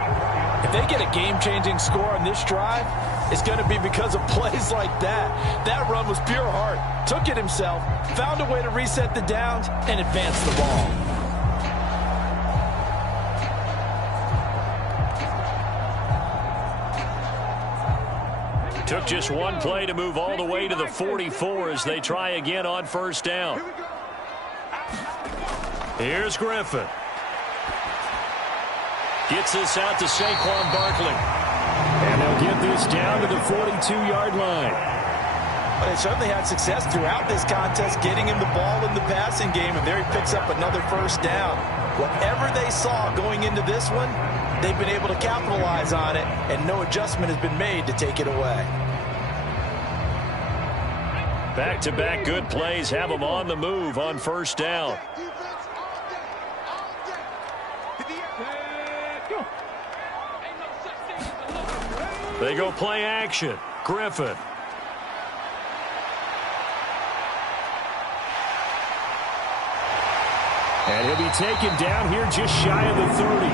If they get a game-changing score on this drive, it's going to be because of plays like that. That run was pure heart. Took it himself, found a way to reset the downs, and advance the ball. Took just one play to move all the way to the 44 as they try again on 1st down. Here's Griffin. Gets this out to Saquon Barkley. And they'll get this down to the 42-yard line. Well, they certainly had success throughout this contest getting him the ball in the passing game, and there he picks up another 1st down. Whatever they saw going into this one, they've been able to capitalize on it, and no adjustment has been made to take it away. Back-to-back good plays have them on the move on 1st down. They go play action. Griffin. And he'll be taken down here just shy of the 30.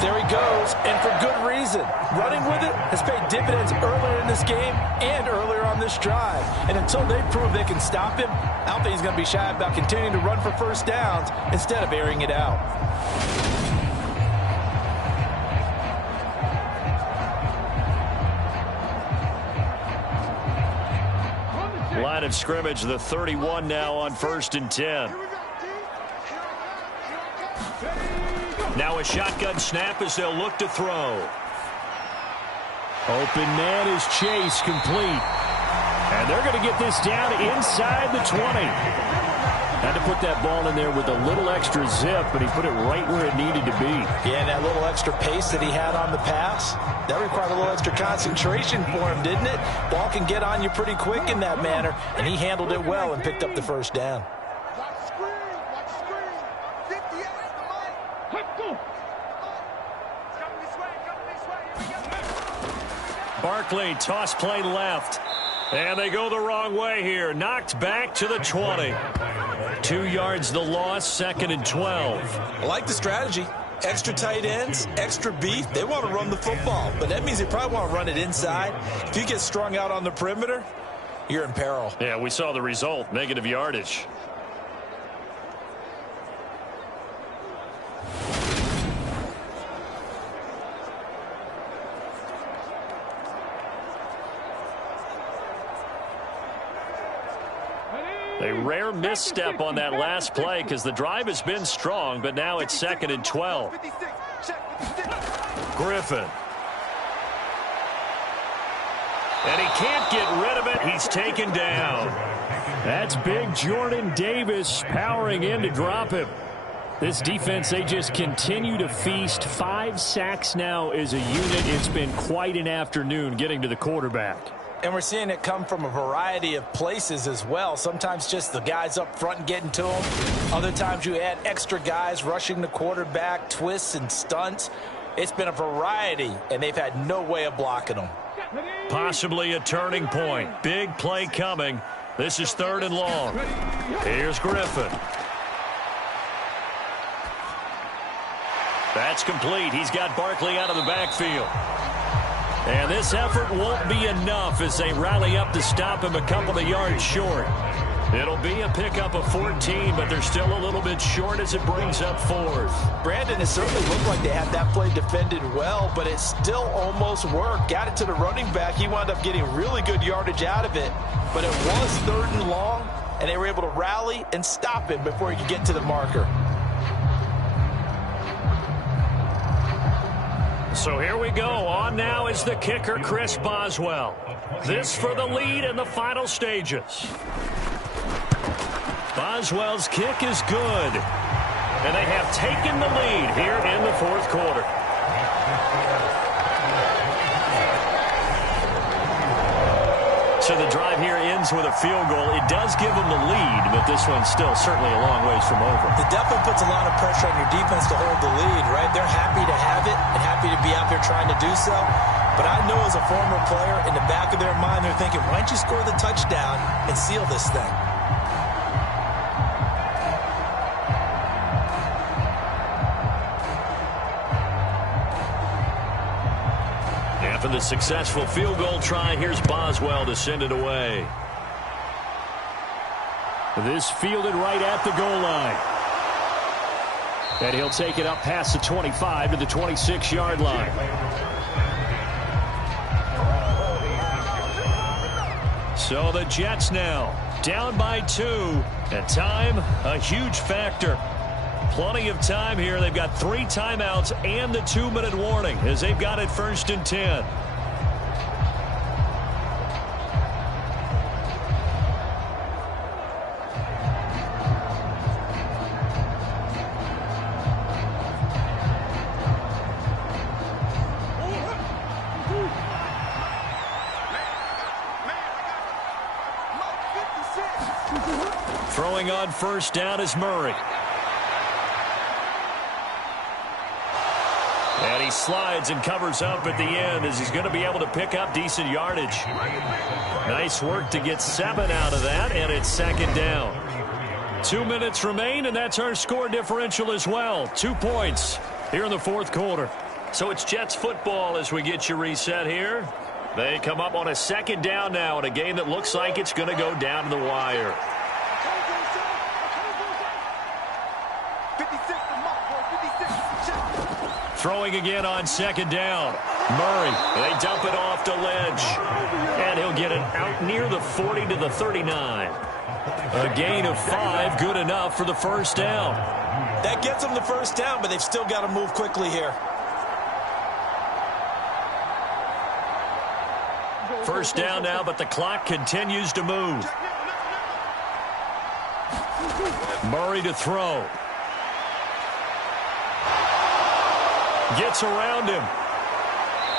There he goes, and for good reason. Running with it has paid dividends earlier in this game and earlier on this drive. And until they prove they can stop him, I don't think he's going to be shy about continuing to run for 1st downs instead of airing it out. Line of scrimmage, the 31 now on 1st and 10. Now a shotgun snap as they'll look to throw. Open man is Chase, complete. And they're going to get this down inside the 20. Had to put that ball in there with a little extra zip, but he put it right where it needed to be. Yeah, and that little extra pace that he had on the pass, that required a little extra concentration for him, didn't it? Ball can get on you pretty quick in that manner, and he handled it well and picked up the first down. Barkley, toss play left. And they go the wrong way here. Knocked back to the 20. 2 yards the loss, 2nd and 12. I like the strategy. Extra tight ends, extra beef. They want to run the football, but that means they probably want to run it inside. If you get strung out on the perimeter, you're in peril. Yeah, we saw the result, negative yardage. A rare misstep on that last play because the drive has been strong, but now it's 2nd and 12. Griffin. And he can't get rid of it. He's taken down. That's big Jordan Davis powering in to drop him. This defense, they just continue to feast. 5 sacks now as a unit. It's been quite an afternoon getting to the quarterback. And we're seeing it come from a variety of places as well. Sometimes just the guys up front and getting to them. Other times you add extra guys rushing the quarterback, twists and stunts. It's been a variety, and they've had no way of blocking them. Possibly a turning point. Big play coming. This is 3rd and long. Here's Griffin. That's complete. He's got Barkley out of the backfield. And this effort won't be enough as they rally up to stop him a couple of yards short. It'll be a pickup of 14, but they're still a little bit short as it brings up 4th. Brandon, it certainly looked like they had that play defended well, but it still almost worked. Got it to the running back. He wound up getting really good yardage out of it, but it was 3rd and long, and they were able to rally and stop him before he could get to the marker. So here we go. On now is the kicker, Chris Boswell. This for the lead in the final stages. Boswell's kick is good. And they have taken the lead here in the 4th quarter. So the drive here ends with a field goal. It does give them the lead, but this one's still certainly a long ways from over. It definitely puts a lot of pressure on your defense to hold the lead, right? They're happy to have it and happy to be out there trying to do so. But I know as a former player, in the back of their mind, they're thinking, why don't you score the touchdown and seal this thing? After the successful field goal try, here's Boswell to send it away. This fielded right at the goal line. And he'll take it up past the 25 to the 26-yard line. So the Jets now down by 2. And time, a huge factor. Plenty of time here. They've got 3 timeouts and the 2-minute warning as they've got it 1st and 10. Throwing on 1st down is Murray. And he slides and covers up at the end as he's going to be able to pick up decent yardage. Nice work to get 7 out of that, and it's 2nd down. 2 minutes remain, and that's our score differential as well. 2 points here in the 4th quarter. So it's Jets football as we get you reset here. They come up on a 2nd down now in a game that looks like it's going to go down to the wire. Throwing again on 2nd down. Murray, they dump it off to Lynch. And he'll get it out near the 40 to the 39. A gain of 5, good enough for the 1st down. That gets them the 1st down, but they've still got to move quickly here. 1st down now, but the clock continues to move. Murray to throw. Gets around him.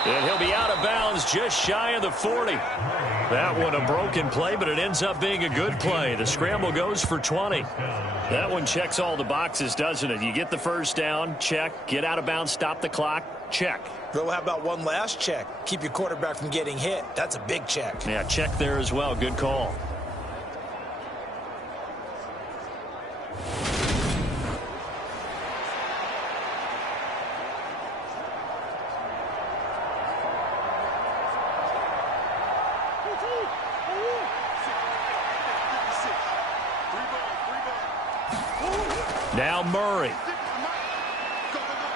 And he'll be out of bounds just shy of the 40. That one a broken play, but it ends up being a good play. The scramble goes for 20. That one checks all the boxes, doesn't it? You get the first down, check. Get out of bounds, stop the clock, check. Well, how about one last check? Keep your quarterback from getting hit. That's a big check. Yeah, check there as well. Good call. Now Murray.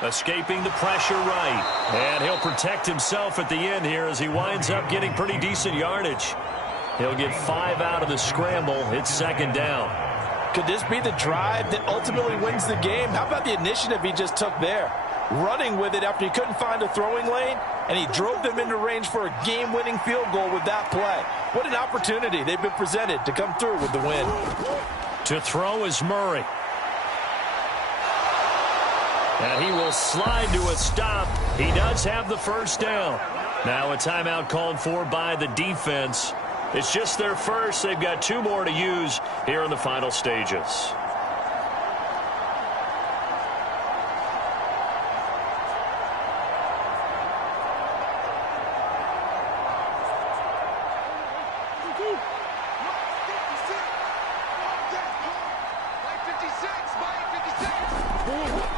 Escaping the pressure right. And he'll protect himself at the end here as he winds up getting pretty decent yardage. He'll get 5 out of the scramble. It's second down. Could this be the drive that ultimately wins the game? How about the initiative he just took there? Running with it after he couldn't find a throwing lane, and he drove them into range for a game-winning field goal with that play. What an opportunity they've been presented to come through with the win. To throw is Murray. And he will slide to a stop. He does have the first down. Now a timeout called for by the defense. It's just their first. They've got 2 more to use here in the final stages.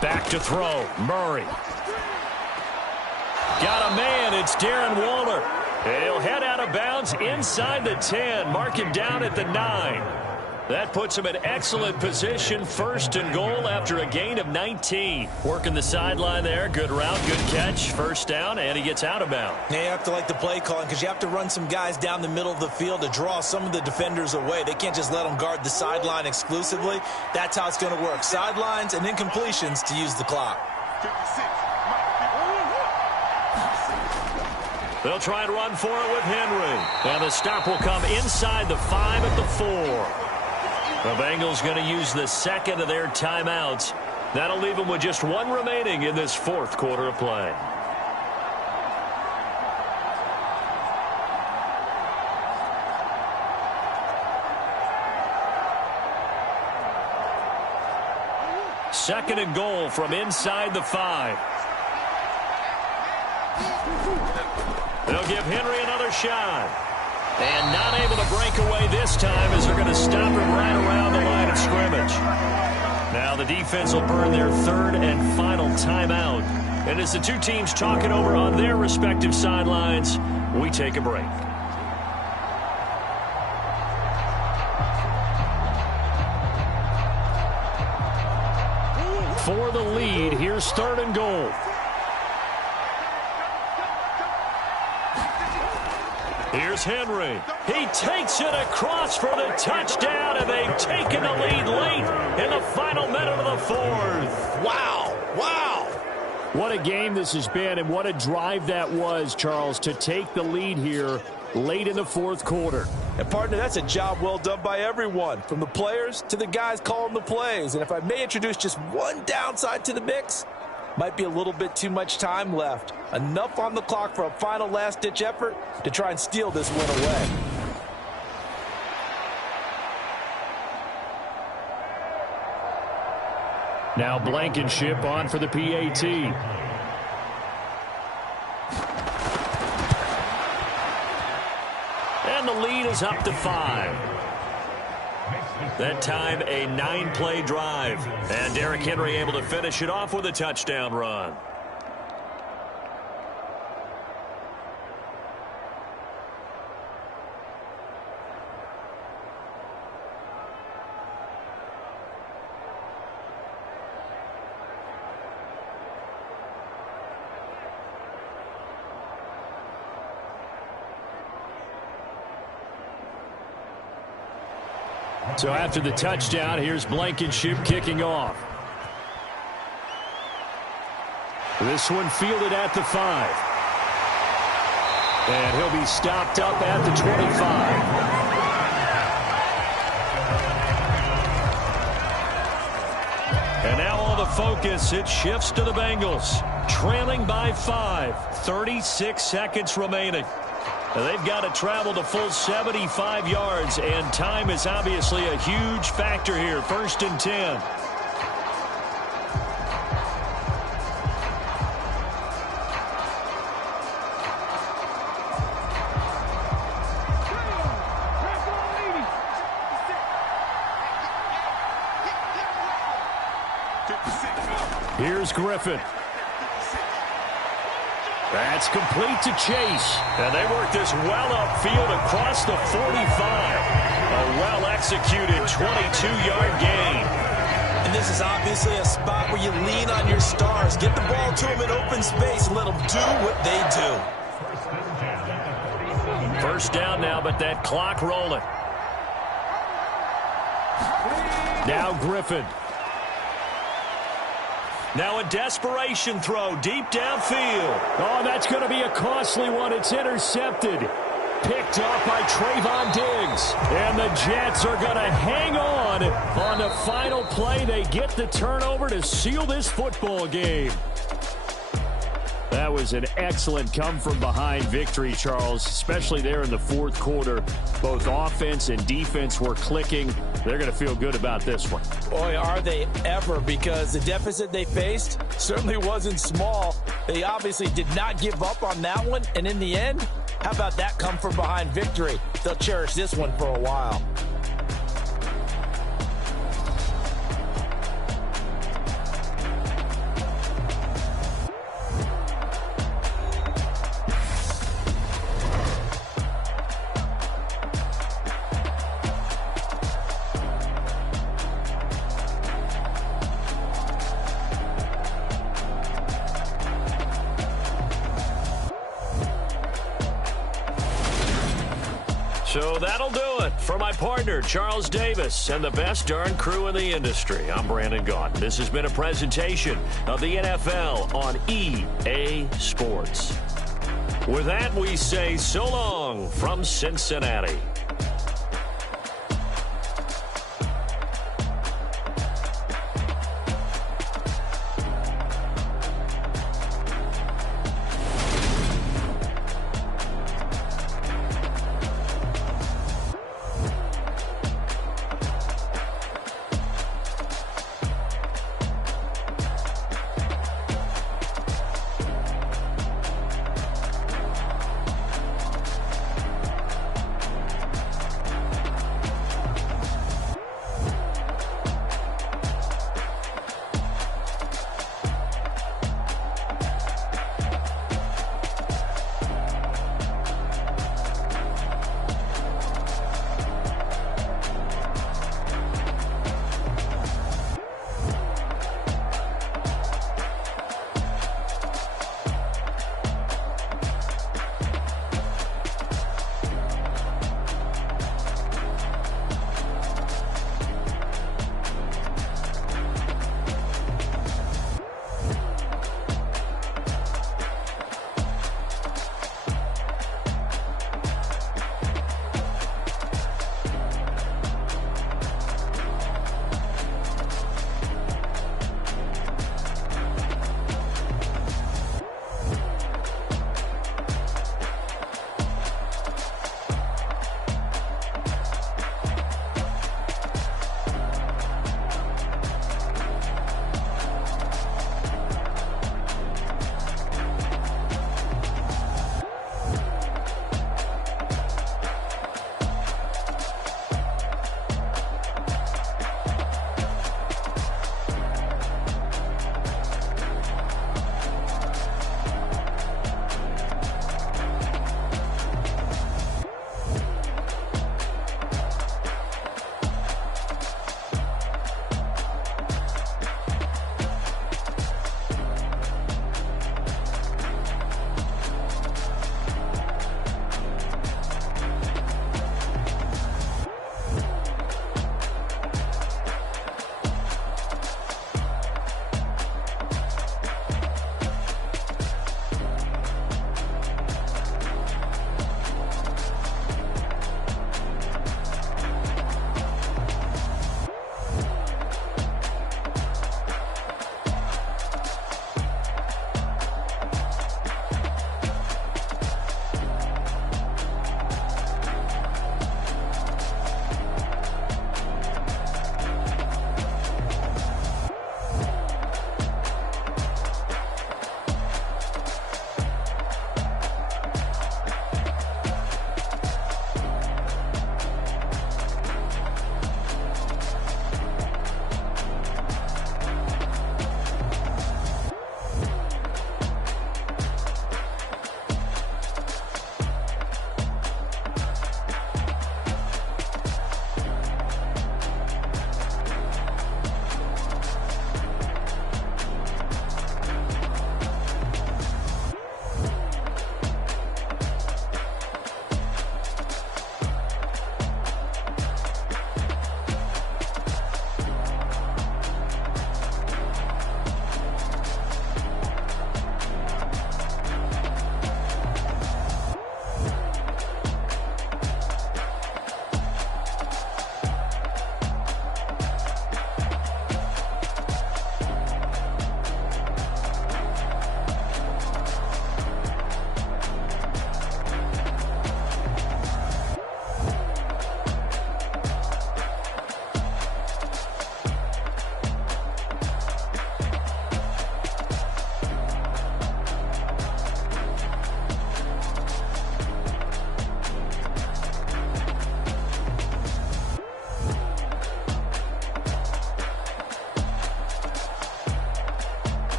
Back to throw. Murray. Got a man. It's Darren Waller. He'll head out of bounds inside the 10. Mark him down at the 9. That puts him in excellent position. First and goal after a gain of 19. Working the sideline there. Good route, good catch. First down, and he gets out of bounds. Yeah, you have to like the play calling because you have to run some guys down the middle of the field to draw some of the defenders away. They can't just let them guard the sideline exclusively. That's how it's going to work. Sidelines and incompletions to use the clock. 56. They'll try and run for it with Henry. And the stop will come inside the 5 at the 4. The Bengals going to use the second of their timeouts. That'll leave them with just 1 remaining in this 4th quarter of play. Second and goal from inside the 5. They'll give Henry another shot. And not able to break away this time as they're going to stop him right around the line of scrimmage. Now the defense will burn their 3rd and final timeout. And as the 2 teams talk it over on their respective sidelines, we take a break. For the lead, here's 3rd and goal. Here's Henry. He takes it across for the touchdown, and they've taken the lead late in the final minute of the 4th. Wow. Wow. What a game this has been, and what a drive that was, Charles, to take the lead here late in the 4th quarter. And, partner, that's a job well done by everyone, from the players to the guys calling the plays. And if I may introduce just one downside to the mix, might be a little bit too much time left. Enough on the clock for a final last-ditch effort to try and steal this win away. Now Blankenship on for the PAT. And the lead is up to 5. That time a 9-play drive. And Derrick Henry able to finish it off with a touchdown run. So after the touchdown, here's Blankenship kicking off. This one fielded at the 5. And he'll be stopped up at the 25. And now all the focus, it shifts to the Bengals. Trailing by 5, 36 seconds remaining. And they've got to travel the full 75 yards, and time is obviously a huge factor here. 1st and 10. Here's Griffin. That's complete to Chase. And they work this well upfield across the 45. A well-executed 22-yard gain. And this is obviously a spot where you lean on your stars. Get the ball to them in open space and let them do what they do. 1st down now, but that clock rolling. Now Griffin. Now a desperation throw deep downfield. Oh, that's going to be a costly one. It's intercepted. Picked off by Trayvon Diggs. And the Jets are going to hang on the final play. They get the turnover to seal this football game. That was an excellent come-from-behind victory, Charles, especially there in the 4th quarter. Both offense and defense were clicking. They're going to feel good about this one. Boy, are they ever, because the deficit they faced certainly wasn't small. They obviously did not give up on that one, and in the end, how about that come-from-behind victory? They'll cherish this one for a while. So that'll do it for my partner, Charles Davis, and the best darn crew in the industry. I'm Brandon Gaudin. This has been a presentation of the NFL on EA Sports. With that, we say so long from Cincinnati.